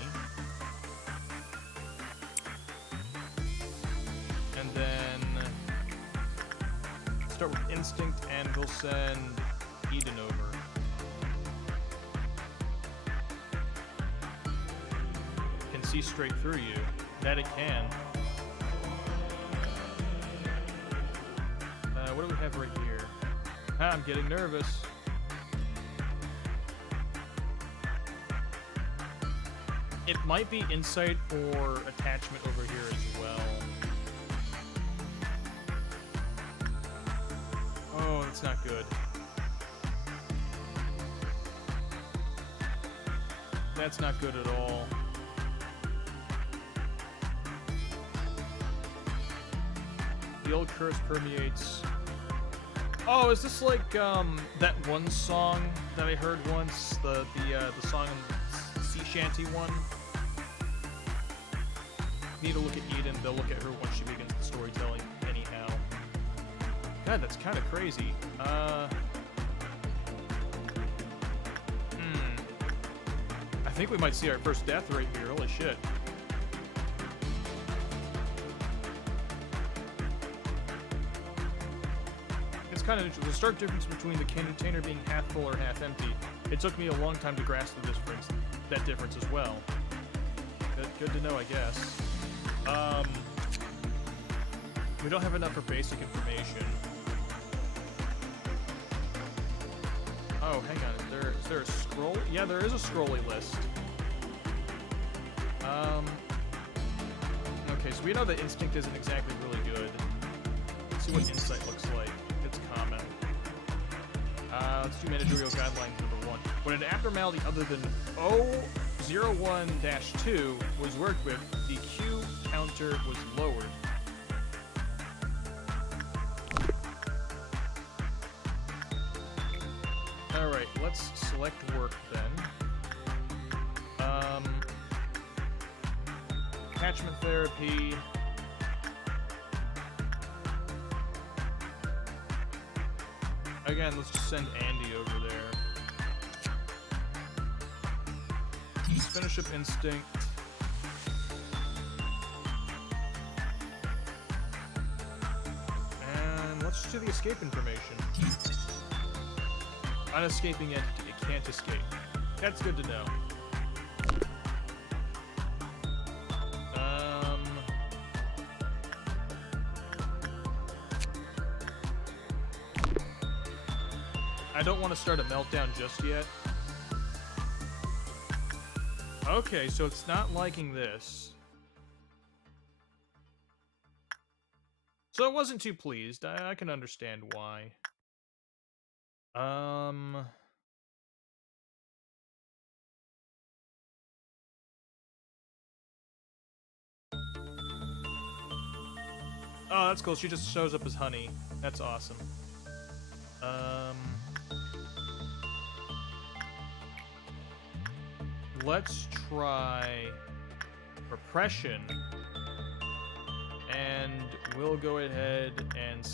And then start with instinct, and we'll send Eden over. Can see straight through you. That it can. What do we have right here? I'm getting nervous. It might be insight or attachment over here as well. Oh, that's not good. That's not good at all. The old curse permeates. Oh, is this like that one song that I heard once? The song, sea shanty one. Need to look at Eden. They'll look at her once she begins the storytelling. Anyhow, God, that's kind of crazy. I think we might see our first death right here. Holy shit. Kind of interesting. The stark difference between the container being half full or half empty. It took me a long time to grasp that difference as well. Good to know, I guess. We don't have enough for basic information. Oh, hang on. Is there a scroll? Yeah, there is a scrolly list. Okay, so we know that instinct isn't exactly really good. Let's see what insight looks like. Common. Let's do managerial guidelines number 1. When an abnormality other than 001-2 was worked with, the Q counter was lowered. Alright, let's select work then. Attachment therapy. Again, let's just send Andy over there. Let's finish up instinct. And let's just do the escape information. Unescaping entity. It can't escape. That's good to know. I don't want to start a meltdown just yet. Okay, so it's not liking this. So I wasn't too pleased. I can understand why. Oh, that's cool. She just shows up as honey. That's awesome. Let's try repression, and we'll go ahead and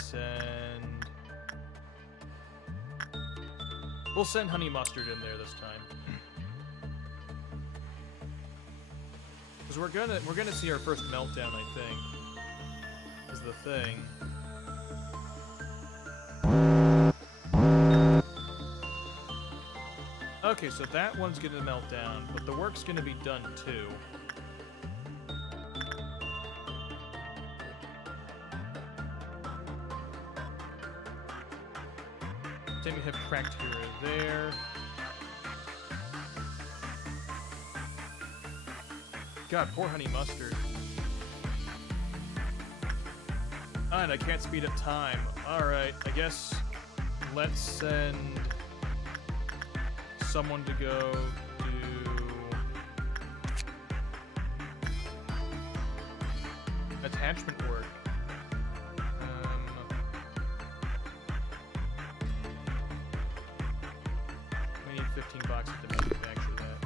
we'll send honey mustard in there this time, because we're gonna see our first meltdown, I think, is the thing. Okay, so that one's gonna melt down, but the work's gonna be done too. Then we have cracked here there. God, poor honey mustard. And I can't speed up time. Alright, I guess let's send someone to go do attachment work. We need 15 boxes to manufacture that.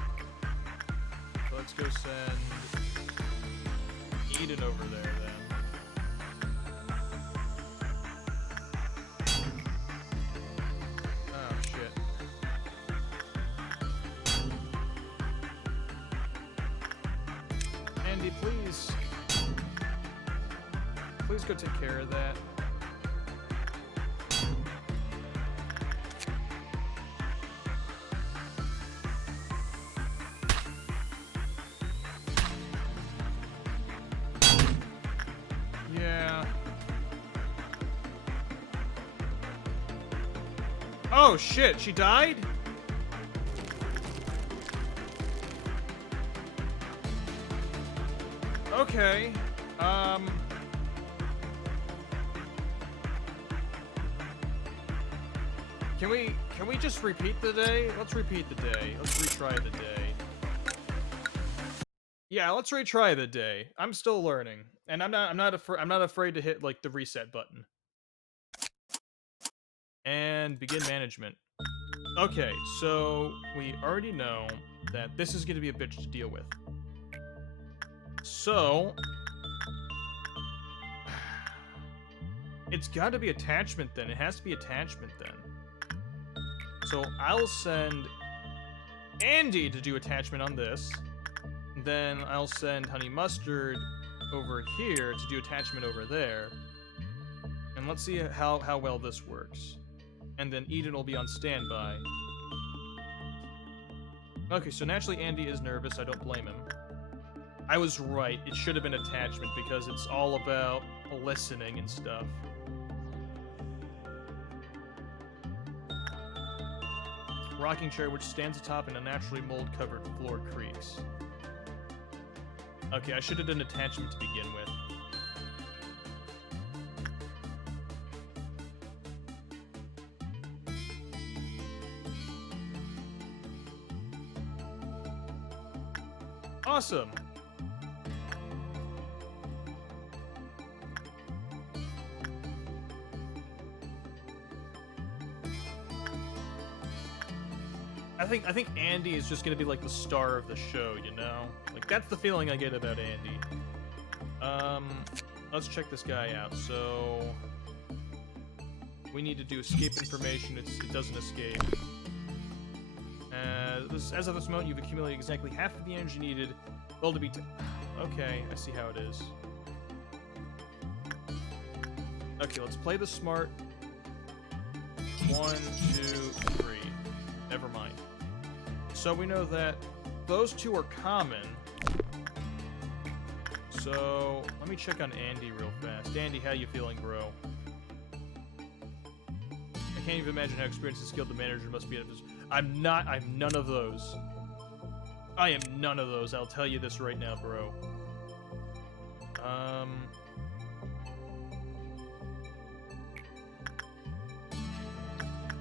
So let's go send Eden over there, then. Oh, shit. Andy, please. Please go take care of that. Yeah. Oh shit, she died? Okay. Can we just repeat the day? Let's repeat the day. Let's retry the day. Yeah, let's retry the day. I'm still learning, and I'm not afraid to hit like the reset button. And begin management. Okay, so we already know that this is going to be a bitch to deal with. So it's got to be attachment then. It has to be attachment then. So I'll send Andy to do attachment on this. Then I'll send Honey Mustard over here to do attachment over there. And let's see how well this works. And then Eden will be on standby. Okay, so naturally Andy is nervous. I don't blame him. I was right. It should have been attachment because it's all about listening and stuff. Rocking chair which stands atop an unnaturally mold-covered floor creaks. Okay, I should have done attachment to begin with. Awesome! I think Andy is just gonna be like the star of the show, you know? Like that's the feeling I get about Andy. Let's check this guy out. So we need to do escape information. It doesn't escape. As of this moment, you've accumulated exactly half of the energy needed. Well, to be okay, I see how it is. Okay, let's play the smart. 1, 2, 3. Never mind. So we know that those two are common. So let me check on Andy real fast. Andy, how you feeling, bro? I can't even imagine how experienced and skilled the manager must be at this. I'm none of those. I am none of those. I'll tell you this right now, bro.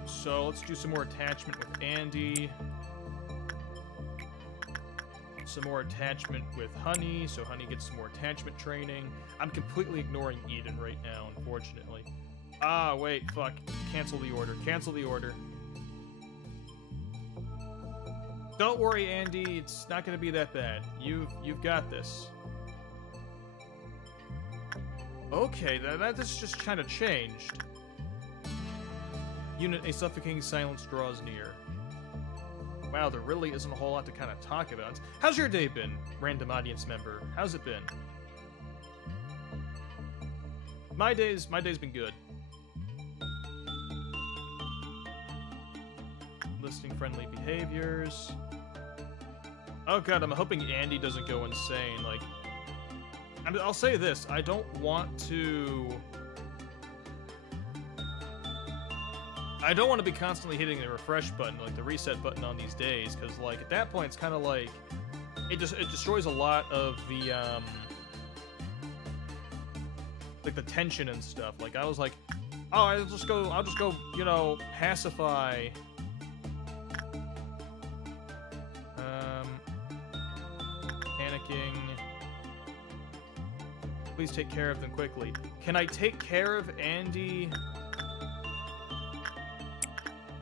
So let's do some more attachment with Andy. Some more attachment with Honey, so Honey gets some more attachment training. I'm completely ignoring Eden right now, unfortunately. Ah, wait, fuck. Cancel the order. Cancel the order. Don't worry, Andy. It's not going to be that bad. You've got this. Okay, that has just kind of changed. Unit, a suffocating silence draws near. Wow, there really isn't a whole lot to kind of talk about. How's your day been, random audience member? How's it been? My day's been good. Listing friendly behaviors. Oh god, I'm hoping Andy doesn't go insane. Like, I'll say this: I don't want to be constantly hitting the refresh button, like the reset button on these days, because like at that point it's kind of like it destroys a lot of the like the tension and stuff. Like I was like, oh, I'll just go, you know, pacify. Panicking. Please take care of them quickly. Can I take care of Andy?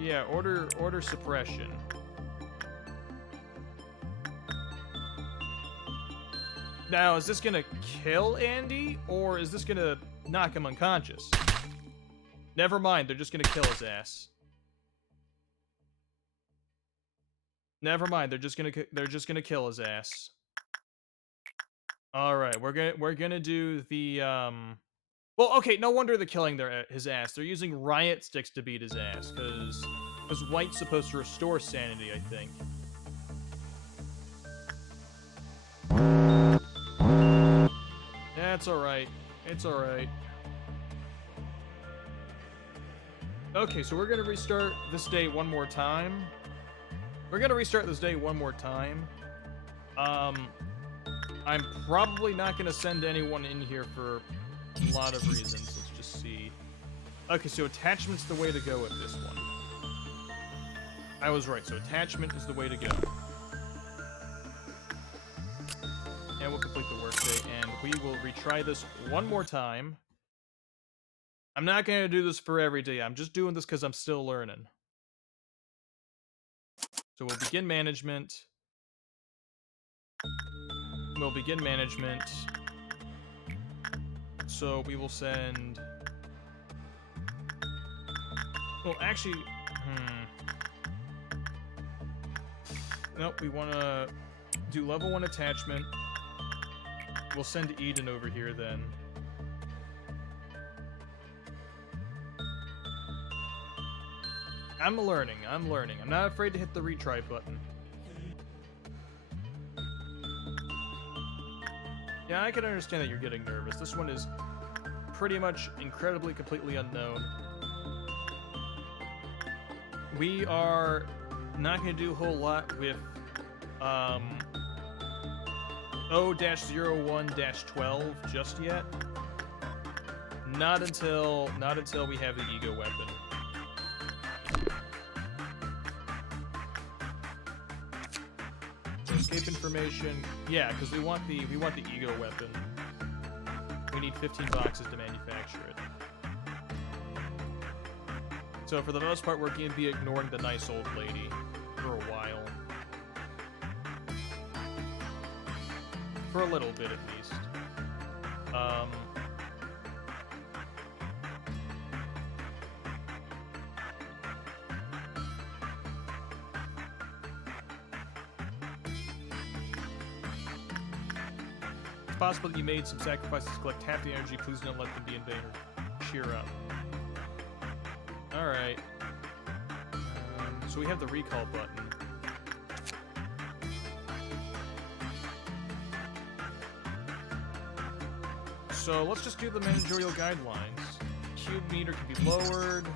Yeah, order suppression. Now, is this gonna kill Andy, or is this gonna knock him unconscious? Never mind, they're just gonna kill his ass. Never mind, they're just gonna kill his ass. All right, we're gonna do the Well, okay, no wonder they're killing his ass. They're using riot sticks to beat his ass, because White's supposed to restore sanity, I think. That's alright. It's alright. Okay, so we're gonna restart this day one more time. I'm probably not gonna send anyone in here for a lot of reasons. Let's just see. Okay, so attachment's the way to go with this one. I was right, so attachment is the way to go. And we'll complete the workday, and we will retry this one more time. I'm not going to do this for every day. I'm just doing this because I'm still learning. So we'll begin management. So we will send... Well, actually... Nope, we want to do level 1 attachment. We'll send Eden over here then. I'm learning. I'm not afraid to hit the retry button. Yeah, I can understand that you're getting nervous. This one is pretty much incredibly, completely unknown. We are not going to do a whole lot with O-01-12 just yet. Not until we have the ego weapon. So escape information. Yeah, because we want the ego weapon. We need 15 boxes to manufacture it. So for the most part, we're going to be ignoring the nice old lady for a while. For a little bit, at least. It's possible that you made some sacrifices to collect half the energy. Please don't let them be in vain. Cheer up. Alright. So we have the recall button. So let's just do the managerial guidelines. Cube meter can be lowered.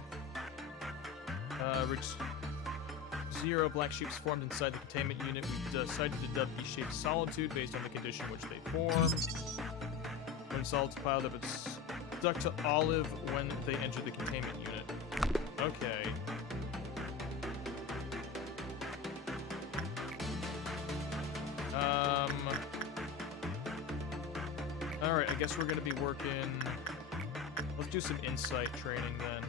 Reach 0 black shapes formed inside the containment unit. We decided to dub these shapes Solitude based on the condition in which they form. When solids piled up, it's stuck to olive when they enter the containment unit. Okay. Alright, I guess we're gonna be working... Let's do some insight training then.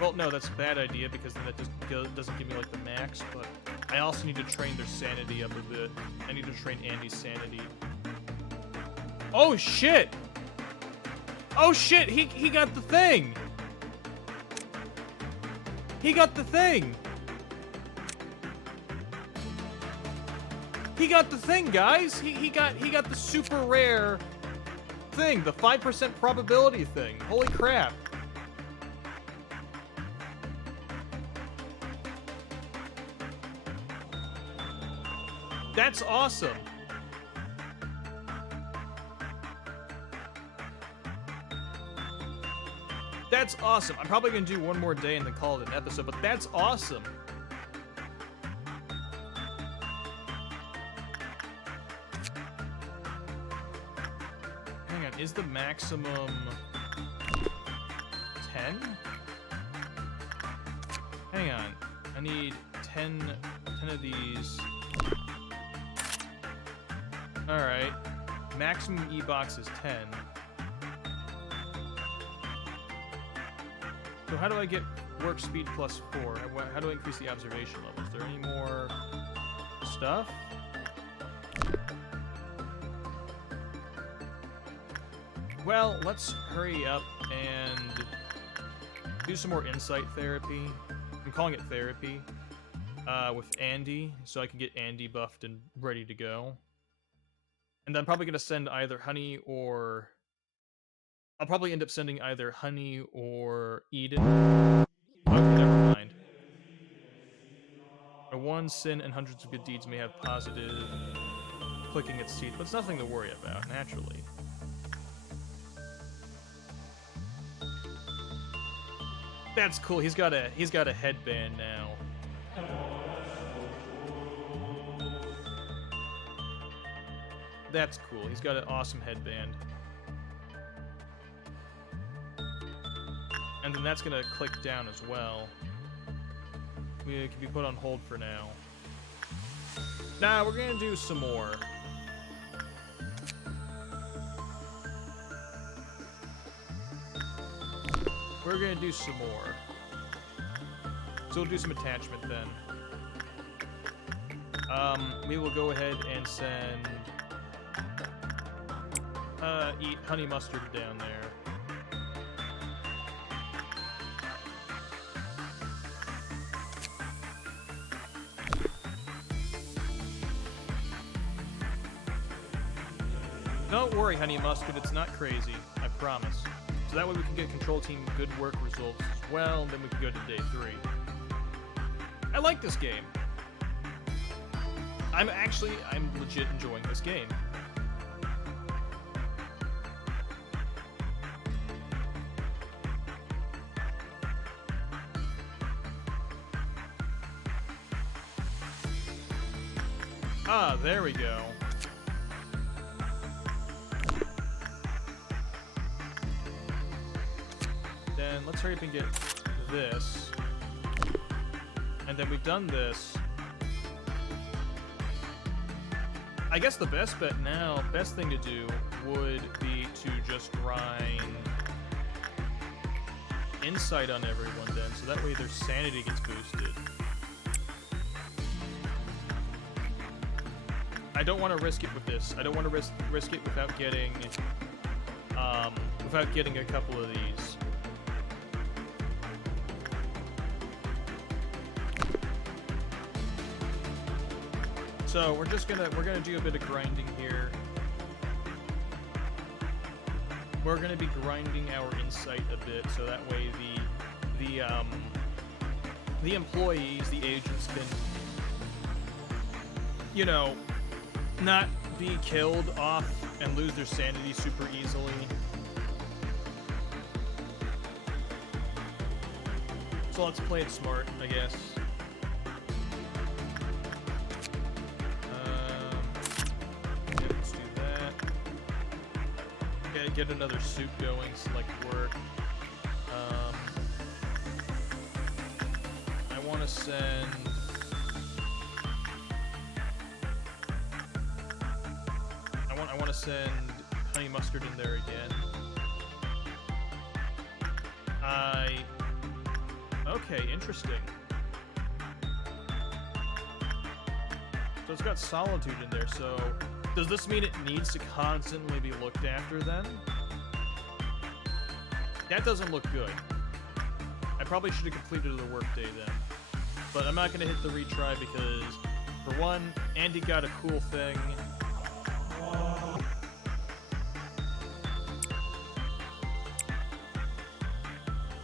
Well, no, that's a bad idea because then that just doesn't give me, like, the max, but I also need to train their sanity up a bit. I need to train Andy's sanity. Oh, shit! Oh, shit! He got the thing! He got the thing! He got the thing, guys! He got the super rare thing, the 5% probability thing. Holy crap. That's awesome. That's awesome. I'm probably gonna do one more day and then call it an episode, but that's awesome. Hang on, is the maximum 10? Hang on, I need 10 of these. Alright, maximum E-box is 10. So how do I get work speed plus 4? How do I increase the observation level? Is there any more stuff? Well, let's hurry up and do some more insight therapy. I'm calling it therapy. With Andy, so I can get Andy buffed and ready to go. And then I'm probably going to send either Honey or... I'll probably end up sending either Honey or Eden. Okay, never mind. A one sin and hundreds of good deeds may have positive clicking its teeth, but it's nothing to worry about, naturally. That's cool. He's got a headband now. That's cool. He's got an awesome headband. And then that's gonna click down as well. We can be put on hold for now. Nah, we're gonna do some more. We're gonna do some more. So we'll do some attachment then. We will go ahead and send eat honey mustard down there. Don't worry, honey mustard, it's not crazy, I promise. So that way we can get control team good work results as well, and then we can go to day 3. I like this game. I'm legit enjoying this game. Ah, there we go. Then let's hurry up and get this. And then we've done this. I guess the best bet now, best thing to do would be to just grind insight on everyone then, so that way their sanity gets boosted. I don't want to risk it with this. I don't want to risk it without getting a couple of these. So we're gonna do a bit of grinding here. We're gonna be grinding our insight a bit, so that way the employees, the agents can, you know, not be killed off and lose their sanity super easily. So let's play it smart, I guess. Yeah, let's do that. Okay, get another suit going, select work. I want to send... I want to send honey mustard in there again. Okay, interesting. So it's got solitude in there, so does this mean it needs to constantly be looked after then? That doesn't look good. I probably should have completed the workday then. But I'm not going to hit the retry because, for one, Andy got a cool thing.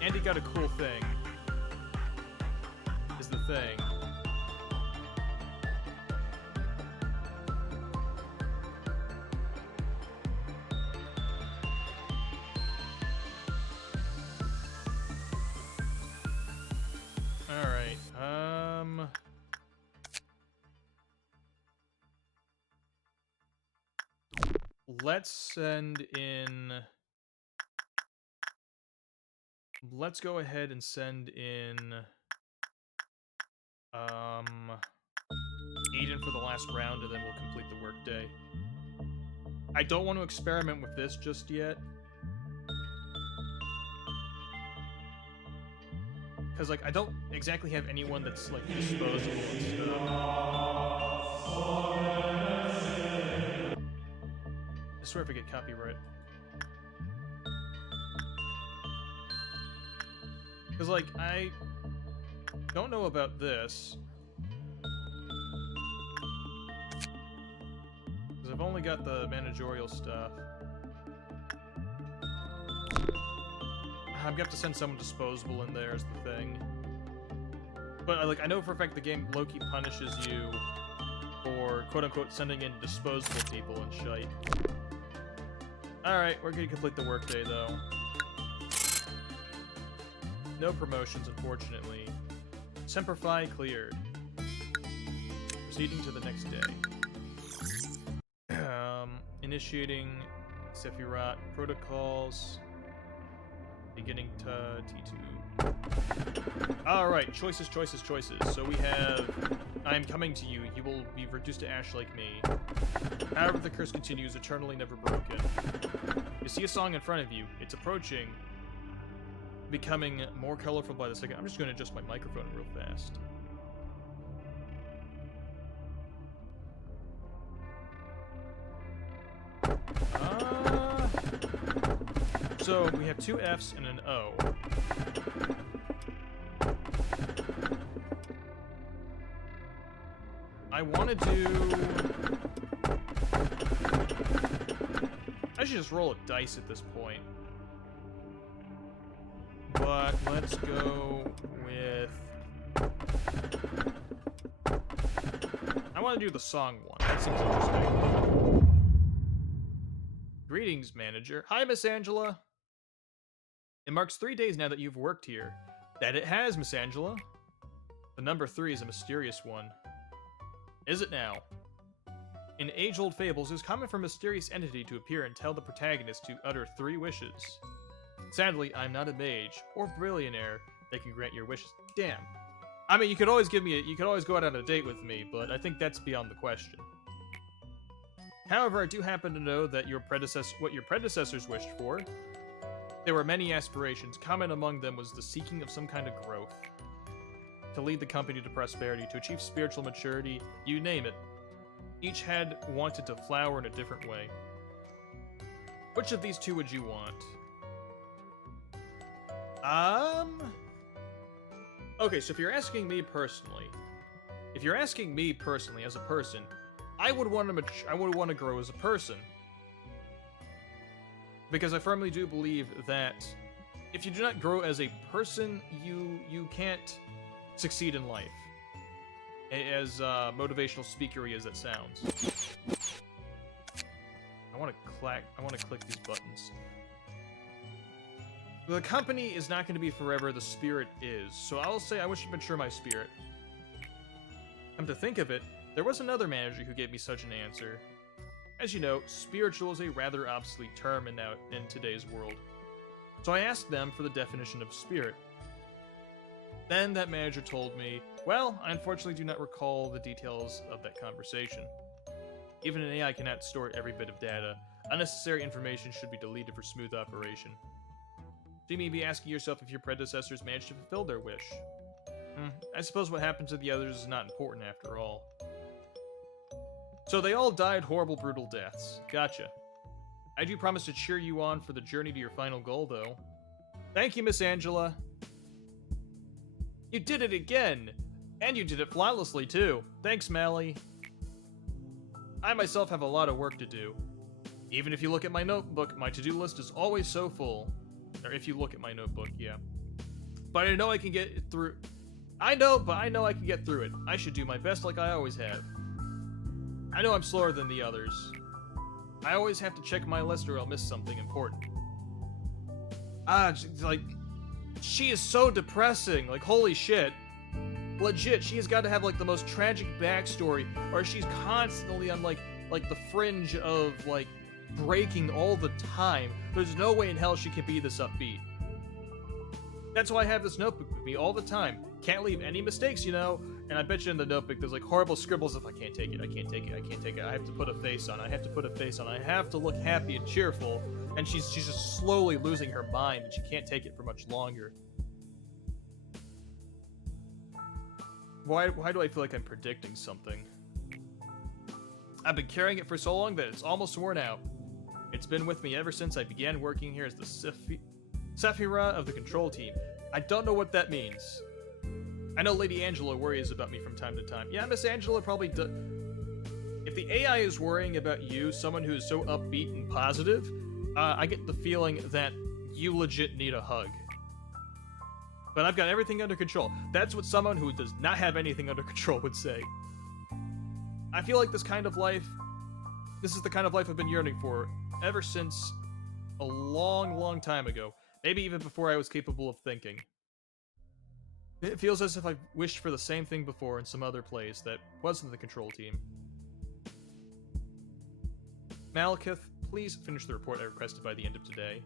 Andy got a cool thing. Is the thing. Alright, let's send in... Let's go ahead and send in Eden for the last round, and then we'll complete the workday. I don't want to experiment with this just yet. Because, like, I don't exactly have anyone that's, like, disposable and stuff. I swear if I get copyright. Because, like, I don't know about this. Because I've only got the managerial stuff. I'm gonna have to send someone disposable in there is the thing. But, like, I know for a fact the game low-key punishes you for, quote-unquote, sending in disposable people and shite. Alright, we're gonna complete the workday, though. No promotions, unfortunately. Semperfi cleared. Proceeding to the next day. Initiating Sephiroth protocols. Beginning to T2. Alright, choices. So we have... I am coming to you. You will be reduced to ash like me. However, the curse continues, eternally never broken. You see a song in front of you. It's approaching. Becoming more colorful by the second. I'm just going to adjust my microphone real fast. So we have two F's and an O. I want to do... I should just roll a dice at this point. But let's go with... I want to do the song one. That seems interesting. Greetings, manager. Hi, Miss Angela. It marks 3 days now that you've worked here. That it has, Miss Angela. The number 3 is a mysterious one. Is it now? In age-old fables, it is common for a mysterious entity to appear and tell the protagonist to utter 3 wishes. Sadly, I'm not a mage or billionaire that can grant your wishes. Damn. I mean, you could always go out on a date with me, but I think that's beyond the question. However, I do happen to know that what your predecessors wished for. There were many aspirations. Common among them was the seeking of some kind of growth. To lead the company to prosperity, to achieve spiritual maturity, you name it. Each had wanted to flower in a different way. Which of these 2 would you want? Okay, so if you're asking me personally as a person, I would want to grow as a person. Because I firmly do believe that if you do not grow as a person, you can't succeed in life. As motivational speakery as that sounds. I want to click these buttons. The company is not going to be forever, the spirit is. So I'll say I wish to mature my spirit. Come to think of it, there was another manager who gave me such an answer. As you know, spiritual is a rather obsolete term in today's world. So I asked them for the definition of spirit. Then that manager told me, well, I unfortunately do not recall the details of that conversation. Even an AI cannot store every bit of data. Unnecessary information should be deleted for smooth operation. So you may be asking yourself if your predecessors managed to fulfill their wish. I suppose what happened to the others is not important after all. So they all died horrible, brutal deaths. Gotcha. I do promise to cheer you on for the journey to your final goal, though. Thank you, Miss Angela. You did it again! And you did it flawlessly, too. Thanks, Mally. I myself have a lot of work to do. Even if you look at my notebook, my to-do list is always so full. Or if you look at my notebook, yeah. But I know I can get through... I know I can get through it. I should do my best like I always have. I know I'm slower than the others. I always have to check my list or I'll miss something important. Like... She is so depressing. Like, holy shit. Legit, she has got to have, like, the most tragic backstory, or she's constantly on, like the fringe of, like, breaking all the time. There's no way in hell she can be this upbeat. That's why I have this notebook with me all the time. Can't leave any mistakes, you know? And I bet you in the notebook there's, like, horrible scribbles of, I can't take it, I can't take it, I can't take it, I have to put a face on, I have to put a face on, I have to look happy and cheerful. And she's just slowly losing her mind, and she can't take it for much longer. Why do I feel like I'm predicting something? I've been carrying it for so long that it's almost worn out. It's been with me ever since I began working here as the Sephiroth of the control team. I don't know what that means. I know Lady Angela worries about me from time to time. Yeah, Miss Angela probably does. If the AI is worrying about you, someone who is so upbeat and positive, I get the feeling that you legit need a hug. But I've got everything under control. That's what someone who does not have anything under control would say. I feel like this is the kind of life I've been yearning for ever since a long, long time ago. Maybe even before I was capable of thinking. It feels as if I've wished for the same thing before in some other place that wasn't the control team. Malekith, please finish the report I requested by the end of today.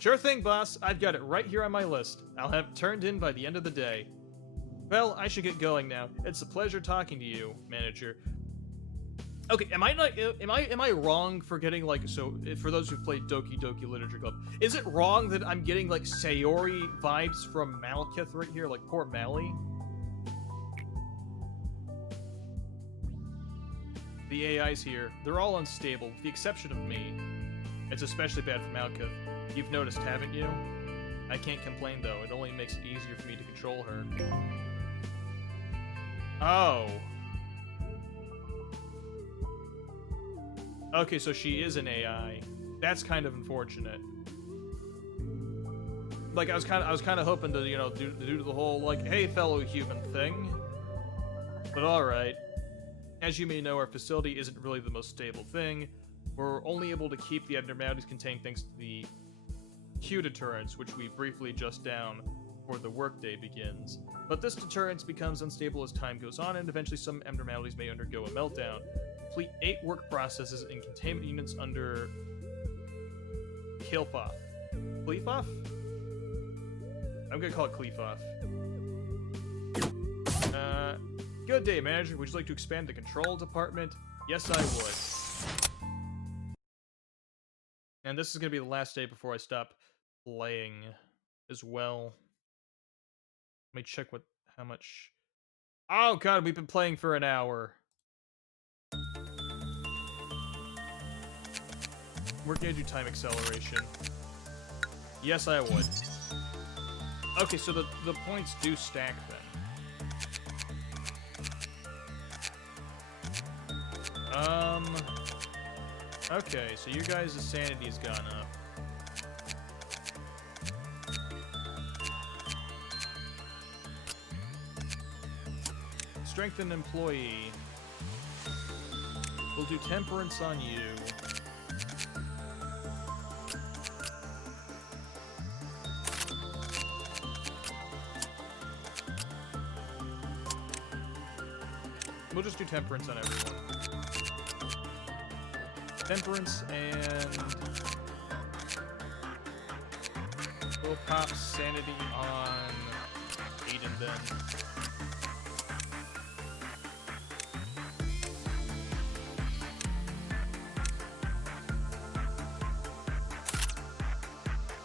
Sure thing, boss. I've got it right here on my list. I'll have it turned in by the end of the day. Well, I should get going now. It's a pleasure talking to you, manager. Okay, am I wrong for getting, like, so, for those who've played Doki Doki Literature Club, is it wrong that I'm getting, like, Sayori vibes from Malekith right here, like, poor Mally? The AIs here, they're all unstable, with the exception of me. It's especially bad for Malekith. You've noticed, haven't you? I can't complain, though. It only makes it easier for me to control her. Oh. Okay, so she is an AI. That's kind of unfortunate. Like, I was kind of hoping to, you know, do the whole, like, hey, fellow human thing. But alright. As you may know, our facility isn't really the most stable thing. We're only able to keep the abnormalities contained thanks to the Q deterrence, which we briefly adjust down before the workday begins. But this deterrence becomes unstable as time goes on, and eventually some abnormalities may undergo a meltdown. Complete 8 work processes in containment units under Kilfoff. Cleafoff? I'm gonna call it Cleafoff. Good day, manager. Would you like to expand the control department? Yes, I would. And this is gonna be the last day before I stop playing as well. Let me check how much. Oh god, we've been playing for an hour. We're gonna do time acceleration. Yes, I would. Okay, so the points do stack then. Okay, so your guys' sanity's gone up. Strengthen employee. We'll do temperance on you. We'll just do temperance on everyone. Temperance, and we'll pop sanity on Aiden then.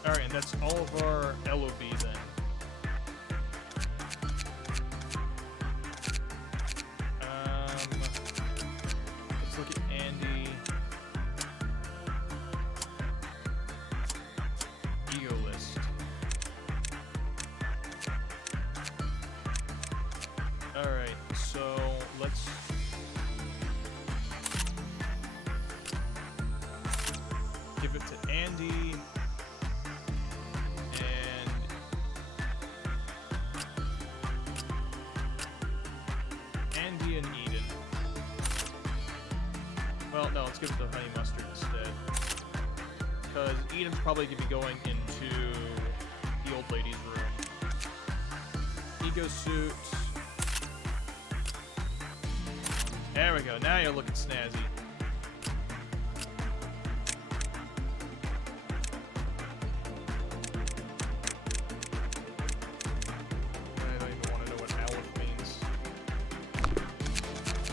Alright, and that's all of our LOB then. Let's look at Andy. Ego list. Alright, so let's give it to Andy. And Eden. Well, no, let's give it to Honey Mustard instead. Because Eden's probably going to be going into the old lady's room. Ego suit. There we go. Now you're looking snazzy.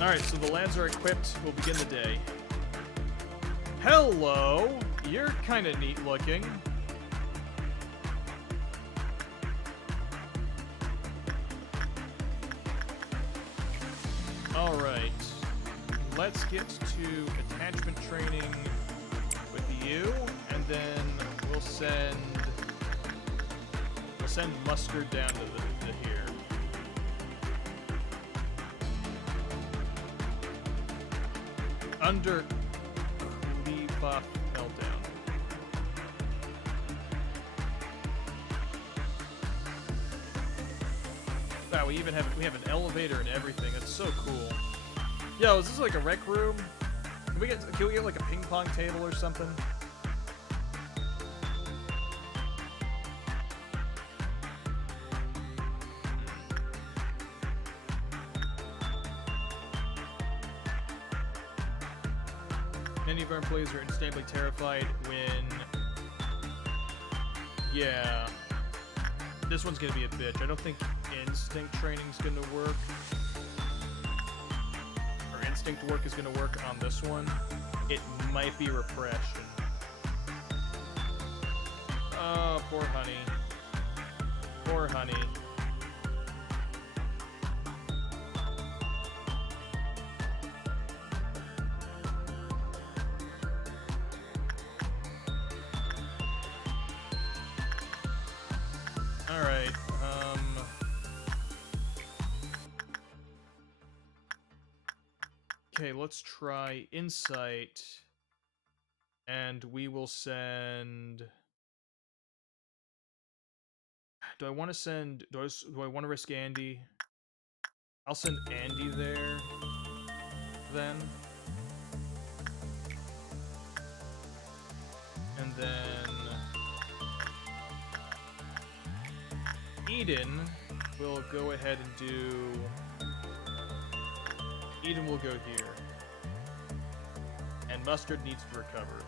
Alright, so the lads are equipped. We'll begin the day. Hello! You're kind of neat looking. Alright. Let's get to attachment training with you, and then we'll send send Mustard down to here. Under Clebuff meltdown. Wow, we have an elevator and everything. That's so cool. Yo, is this like a rec room? Can we get like a ping pong table or something? Many of our employees are instantly terrified when... Yeah. This one's gonna be a bitch. I don't think instinct training's gonna work. Or instinct work is gonna work on this one. It might be repression. Oh, poor honey. Poor honey. Alright, okay, let's try Insight, and we will send... Do I want to send... Do I want to risk Andy? I'll send Andy there, then. And then... Eden will go ahead and do... Eden will go here. And Mustard needs to recover.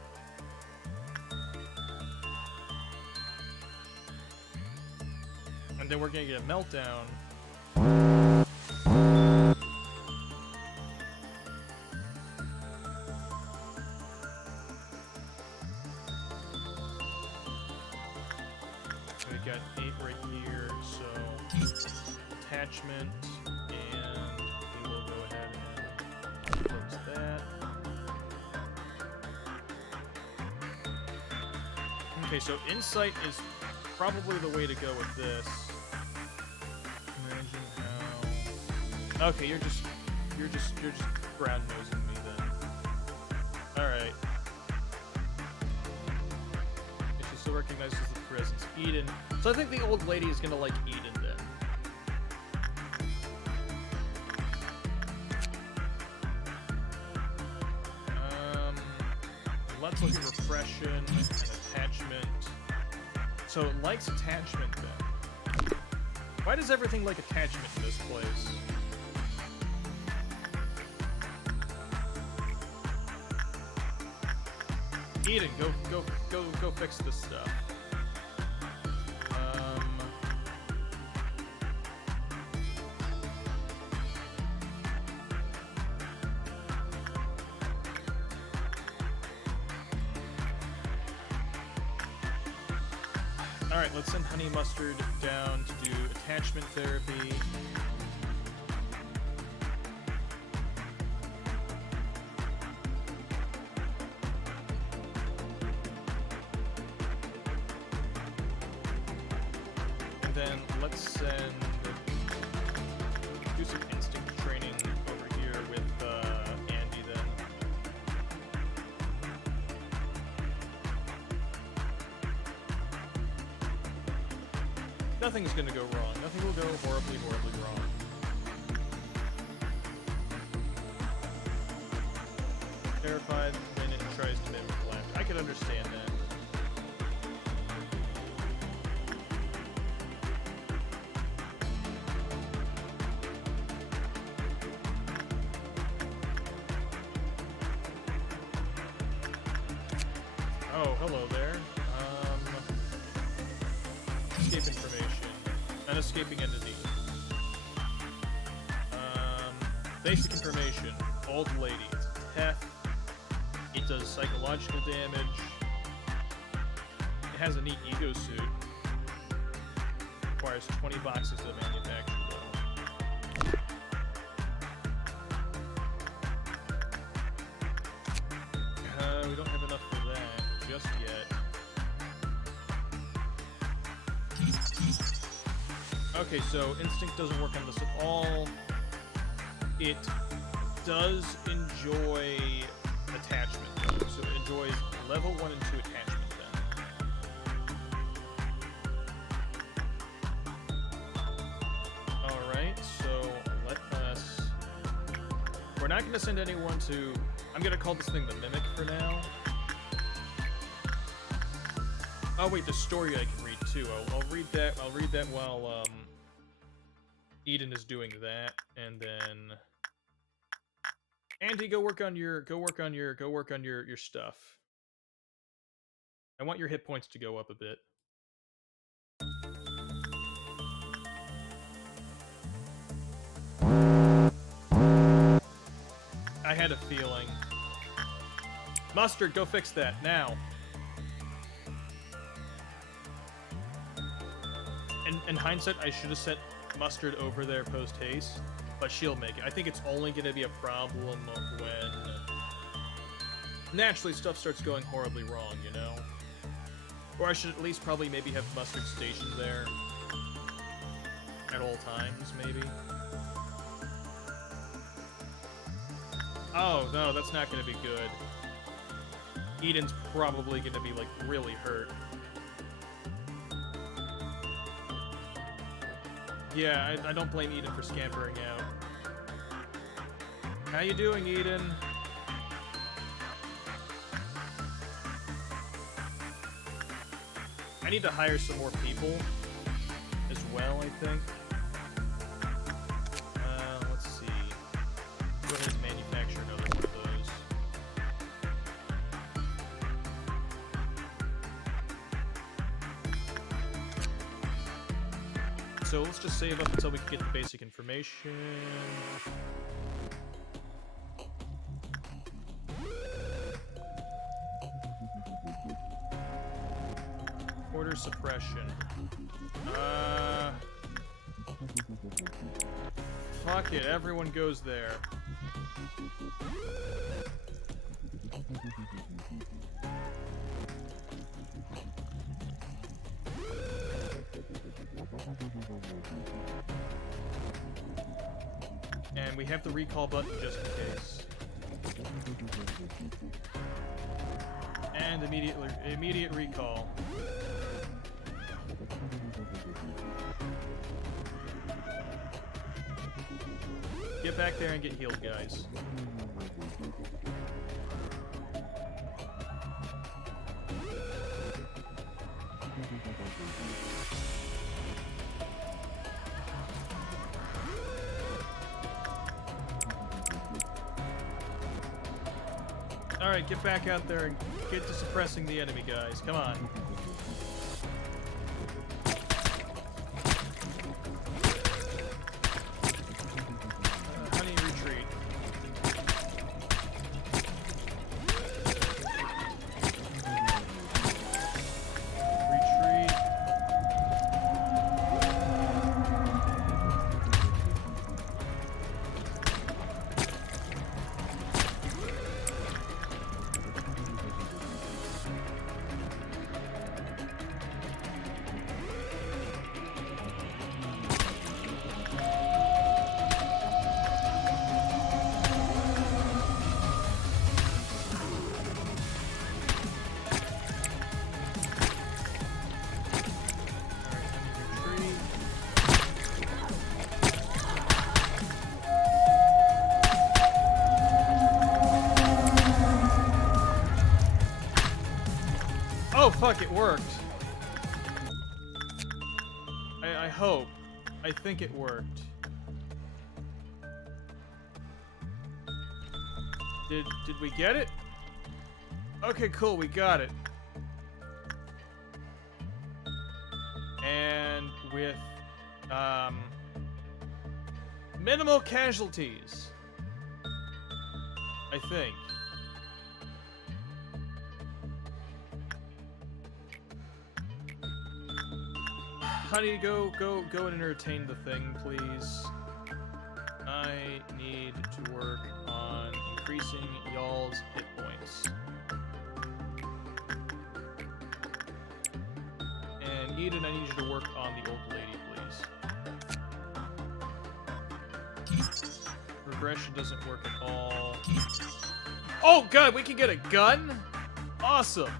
And then we're gonna get a meltdown. We've got 8 right here, so attachment, and we will go ahead and close that. Okay, so Insight is probably the way to go with this. Imagine how... Okay, you're just brown nosing me then. Alright. She still recognizes the presence. Eden. So I think the old lady is gonna like Eden then. Let's look at repression and attachment. So it likes attachment then. Why does everything like attachment in this place? Eden, go fix this stuff. Alright, let's send Honey Mustard down to do attachment therapy. And then let's send... do some instinct training over here with Andy then. Nothing's gonna go wrong. Nothing will go horribly, horribly wrong. Terrified when it tries to mimic left. I can understand that. Oh, hello there. Escape information. An escaping entity. Basic information. Old lady. It's theft. It does psychological damage. It has a neat ego suit. Requires 20 boxes to manufacture though. We don't have enough for that just yet. Okay, so instinct doesn't work on this at all. It does enjoy attachment, though. So it enjoys level 1 and 2 attachment then. Alright, so let us... We're not going to send anyone to... I'm going to call this thing the Mimic for now. Oh wait, the story I can read too. I'll read that. I'll read that while Eden is doing that, and then Andy, go work on your stuff. I want your hit points to go up a bit. I had a feeling. Mustard, go fix that now. In hindsight, I should have set Mustard over there post-haste, but she'll make it. I think it's only going to be a problem when naturally stuff starts going horribly wrong, you know? Or I should at least probably maybe have Mustard stationed there at all times, maybe. Oh, no, that's not going to be good. Eden's probably going to be, like, really hurt. Yeah, I don't blame Eden for scampering out. How you doing, Eden? I need to hire some more people as well, I think. Let's see. Go ahead and manufacture another one of those. So let's just save up until we can get the basic information. Order suppression. Fuck it, everyone goes there. And we have the recall button just in case. And immediate recall. Get back there and get healed, guys. Alright, get back out there and get to suppressing the enemy, guys. Come on. Honey, retreat. Retreat. Oh, fuck, it worked. I hope. I think it worked. Did we get it? Okay, cool, we got it. And with, minimal casualties. I think. Honey, go and entertain the thing, please. I need to work on increasing y'all's hit points. And Eden, I need you to work on the old lady, please. Aggression doesn't work at all. Oh god, we can get a gun? Awesome.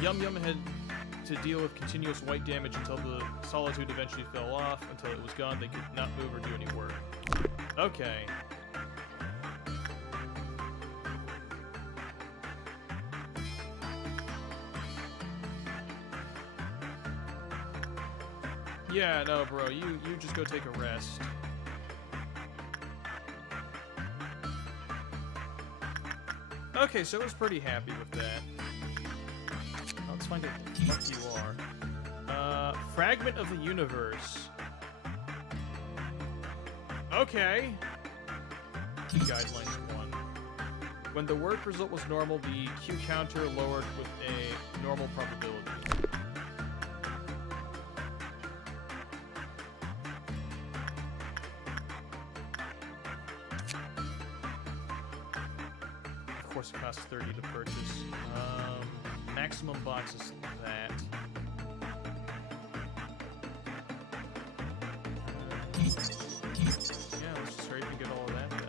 Yum Yum had to deal with continuous white damage until the solitude eventually fell off. Until it was gone, they could not move or do any work. Okay. Yeah, no, bro, you just go take a rest. Okay, so I was pretty happy with that. Let's find out what the fuck you are. Fragment of the universe. Okay. Key guidelines 1. When the work result was normal, the Q counter lowered with a normal probability. Of course, it costs 30 to purchase. Maximum box is that. Yeah, let's just hurry up and get all of that then.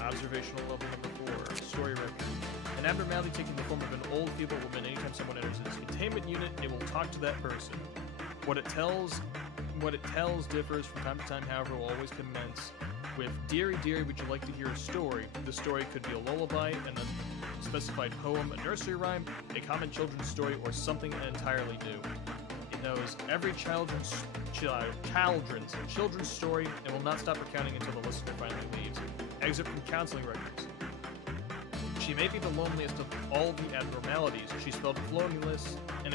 Observational level number 4. Story record. An abnormality taking the form of an old, feeble woman. Anytime someone enters its containment unit, it will talk to that person. What it tells differs from time to time, however, will always commence with, "Dearie, dearie, would you like to hear a story?" The story could be a lullaby, an unspecified poem, a nursery rhyme, a common children's story, or something entirely new. It knows every children's story and will not stop recounting until the listener finally leaves. Exit from counseling records. She may be the loneliest of all the abnormalities. She's filled with loneliness, and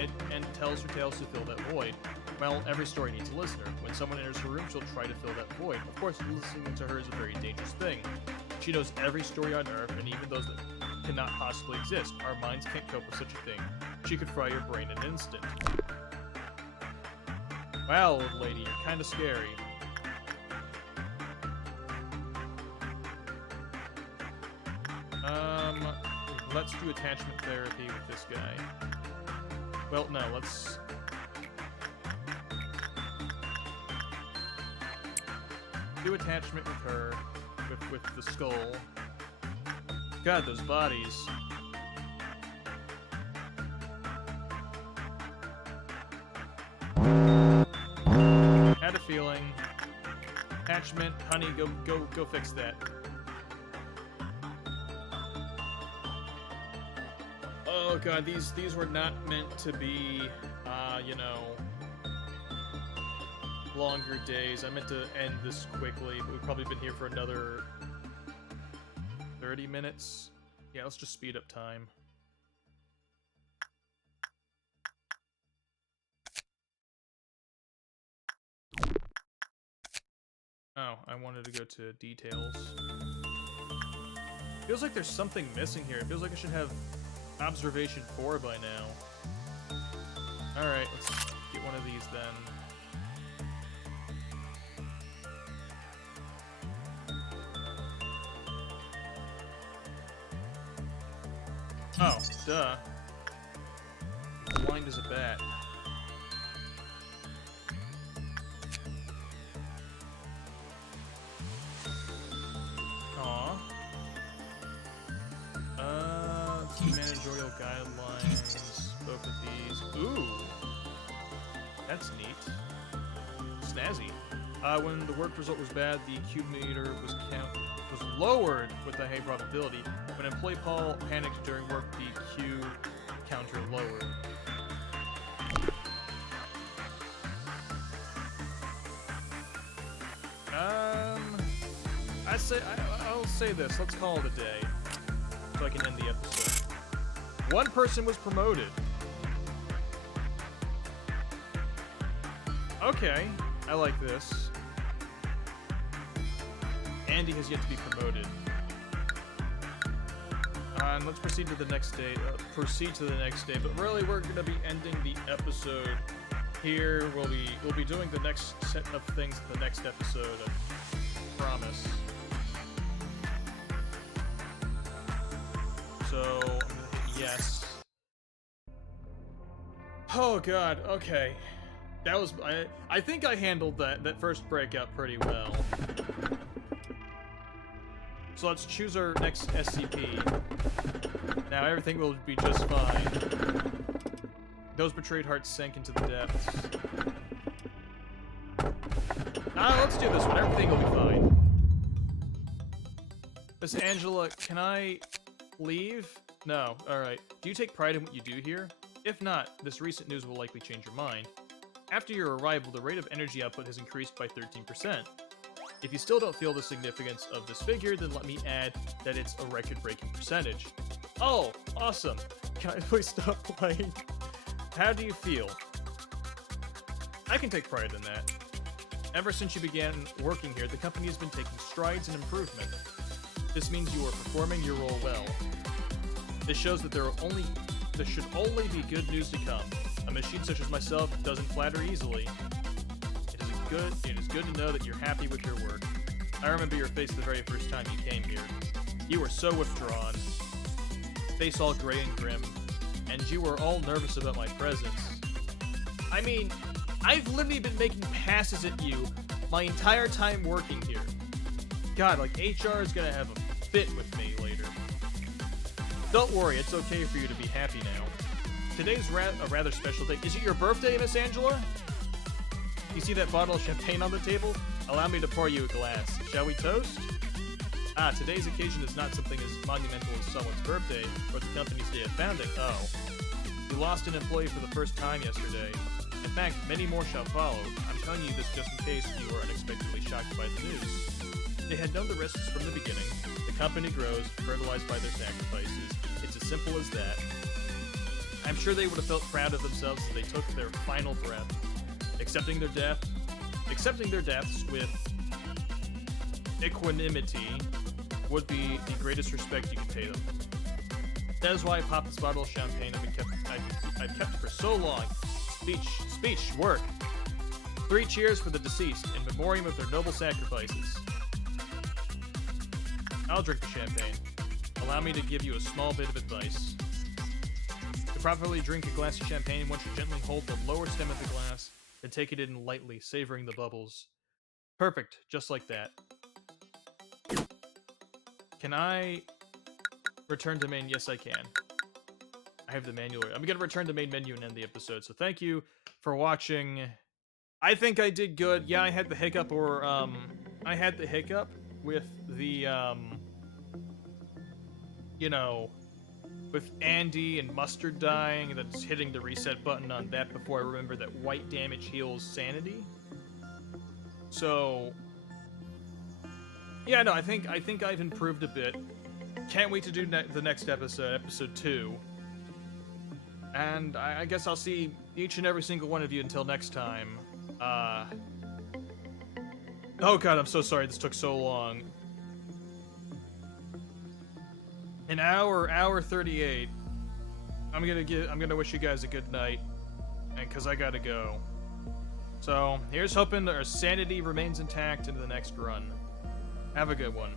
tells her tales to fill that void. Well, every story needs a listener. When someone enters her room, she'll try to fill that void. Of course, listening to her is a very dangerous thing. She knows every story on Earth, and even those that cannot possibly exist. Our minds can't cope with such a thing. She could fry your brain in an instant. Wow, old lady, you're kind of scary. Let's do attachment therapy with this guy. Well, no, let's... do attachment with her, with the skull. God, those bodies. Had a feeling. Attachment, honey, go fix that. Oh god, these were not meant to be, you know, longer days. I meant to end this quickly, but we've probably been here for another 30 minutes. Yeah, let's just speed up time. Oh, I wanted to go to details. Feels like there's something missing here. It feels like I should have observation 4 by now. Alright, let's get one of these then. Oh, duh. Blind as a bat. Aw. Managerial guidelines. Both of these. Ooh. That's neat. Snazzy. When the work result was bad, the cube meter was lowered with a high probability. When employee Paul panicked during work, the Q counter lowered. I'll say this. Let's call it a day, so I can end the episode. One person was promoted. Okay, I like this. Andy has yet to be promoted. And let's proceed to the next day. But really, we're gonna be ending the episode here. We'll be doing the next set of things in the next episode. I promise. So I'm gonna hit yes. Oh god. Okay. That was I think I handled that first breakout pretty well. So let's choose our next SCP. Now everything will be just fine. Those betrayed hearts sank into the depths. Let's do this one. Everything will be fine. Miss Angela, can I leave? No. Alright. Do you take pride in what you do here? If not, this recent news will likely change your mind. After your arrival, the rate of energy output has increased by 13%. If you still don't feel the significance of this figure, then let me add that it's a record-breaking percentage. Oh, awesome. Can I please stop playing? How do you feel? I can take pride in that. Ever since you began working here, the company has been taking strides in improvement. This means you are performing your role well. This shows that there should only be good news to come. A machine such as myself doesn't flatter easily. It is good to know that you're happy with your work. I remember your face the very first time you came here. You were so withdrawn, face all gray and grim, and you were all nervous about my presence. I mean, I've literally been making passes at you my entire time working here. God, like, HR is gonna have a fit with me later. Don't worry, it's okay for you to be happy now. Today's a rather special day. Is it your birthday, Miss Angela? You see that bottle of champagne on the table? Allow me to pour you a glass. Shall we toast? Today's occasion is not something as monumental as someone's birthday, or the company's day of founding. Oh. You lost an employee for the first time yesterday. In fact, many more shall follow. I'm telling you this just in case you were unexpectedly shocked by the news. They had known the risks from the beginning. The company grows, fertilized by their sacrifices. It's as simple as that. I'm sure they would have felt proud of themselves as they took their final breath. Accepting their deaths with equanimity would be the greatest respect you could pay them. That is why I popped this bottle of champagne I've kept for so long. Speech, work. 3 cheers for the deceased in memoriam of their noble sacrifices. I'll drink the champagne. Allow me to give you a small bit of advice. To properly drink a glass of champagne, one should gently hold the lower stem of the glass, then take it in lightly, savoring the bubbles. Perfect, just like that. Can I return to main? Yes, I can. I have the manual. I'm gonna return to main menu and end the episode. So thank you for watching. I think I did good. Yeah, I had the hiccup, I had the hiccup with the, you know, with Andy and Mustard dying, and then just hitting the reset button on that before I remember that white damage heals sanity. So, yeah, no, I think I've improved a bit. Can't wait to do the next episode, episode 2. And I guess I'll see each and every single one of you until next time. Oh god, I'm so sorry this took so long. An hour 38. I'm gonna wish you guys a good night, and cause I gotta go. So here's hoping that our sanity remains intact into the next run. Have a good one.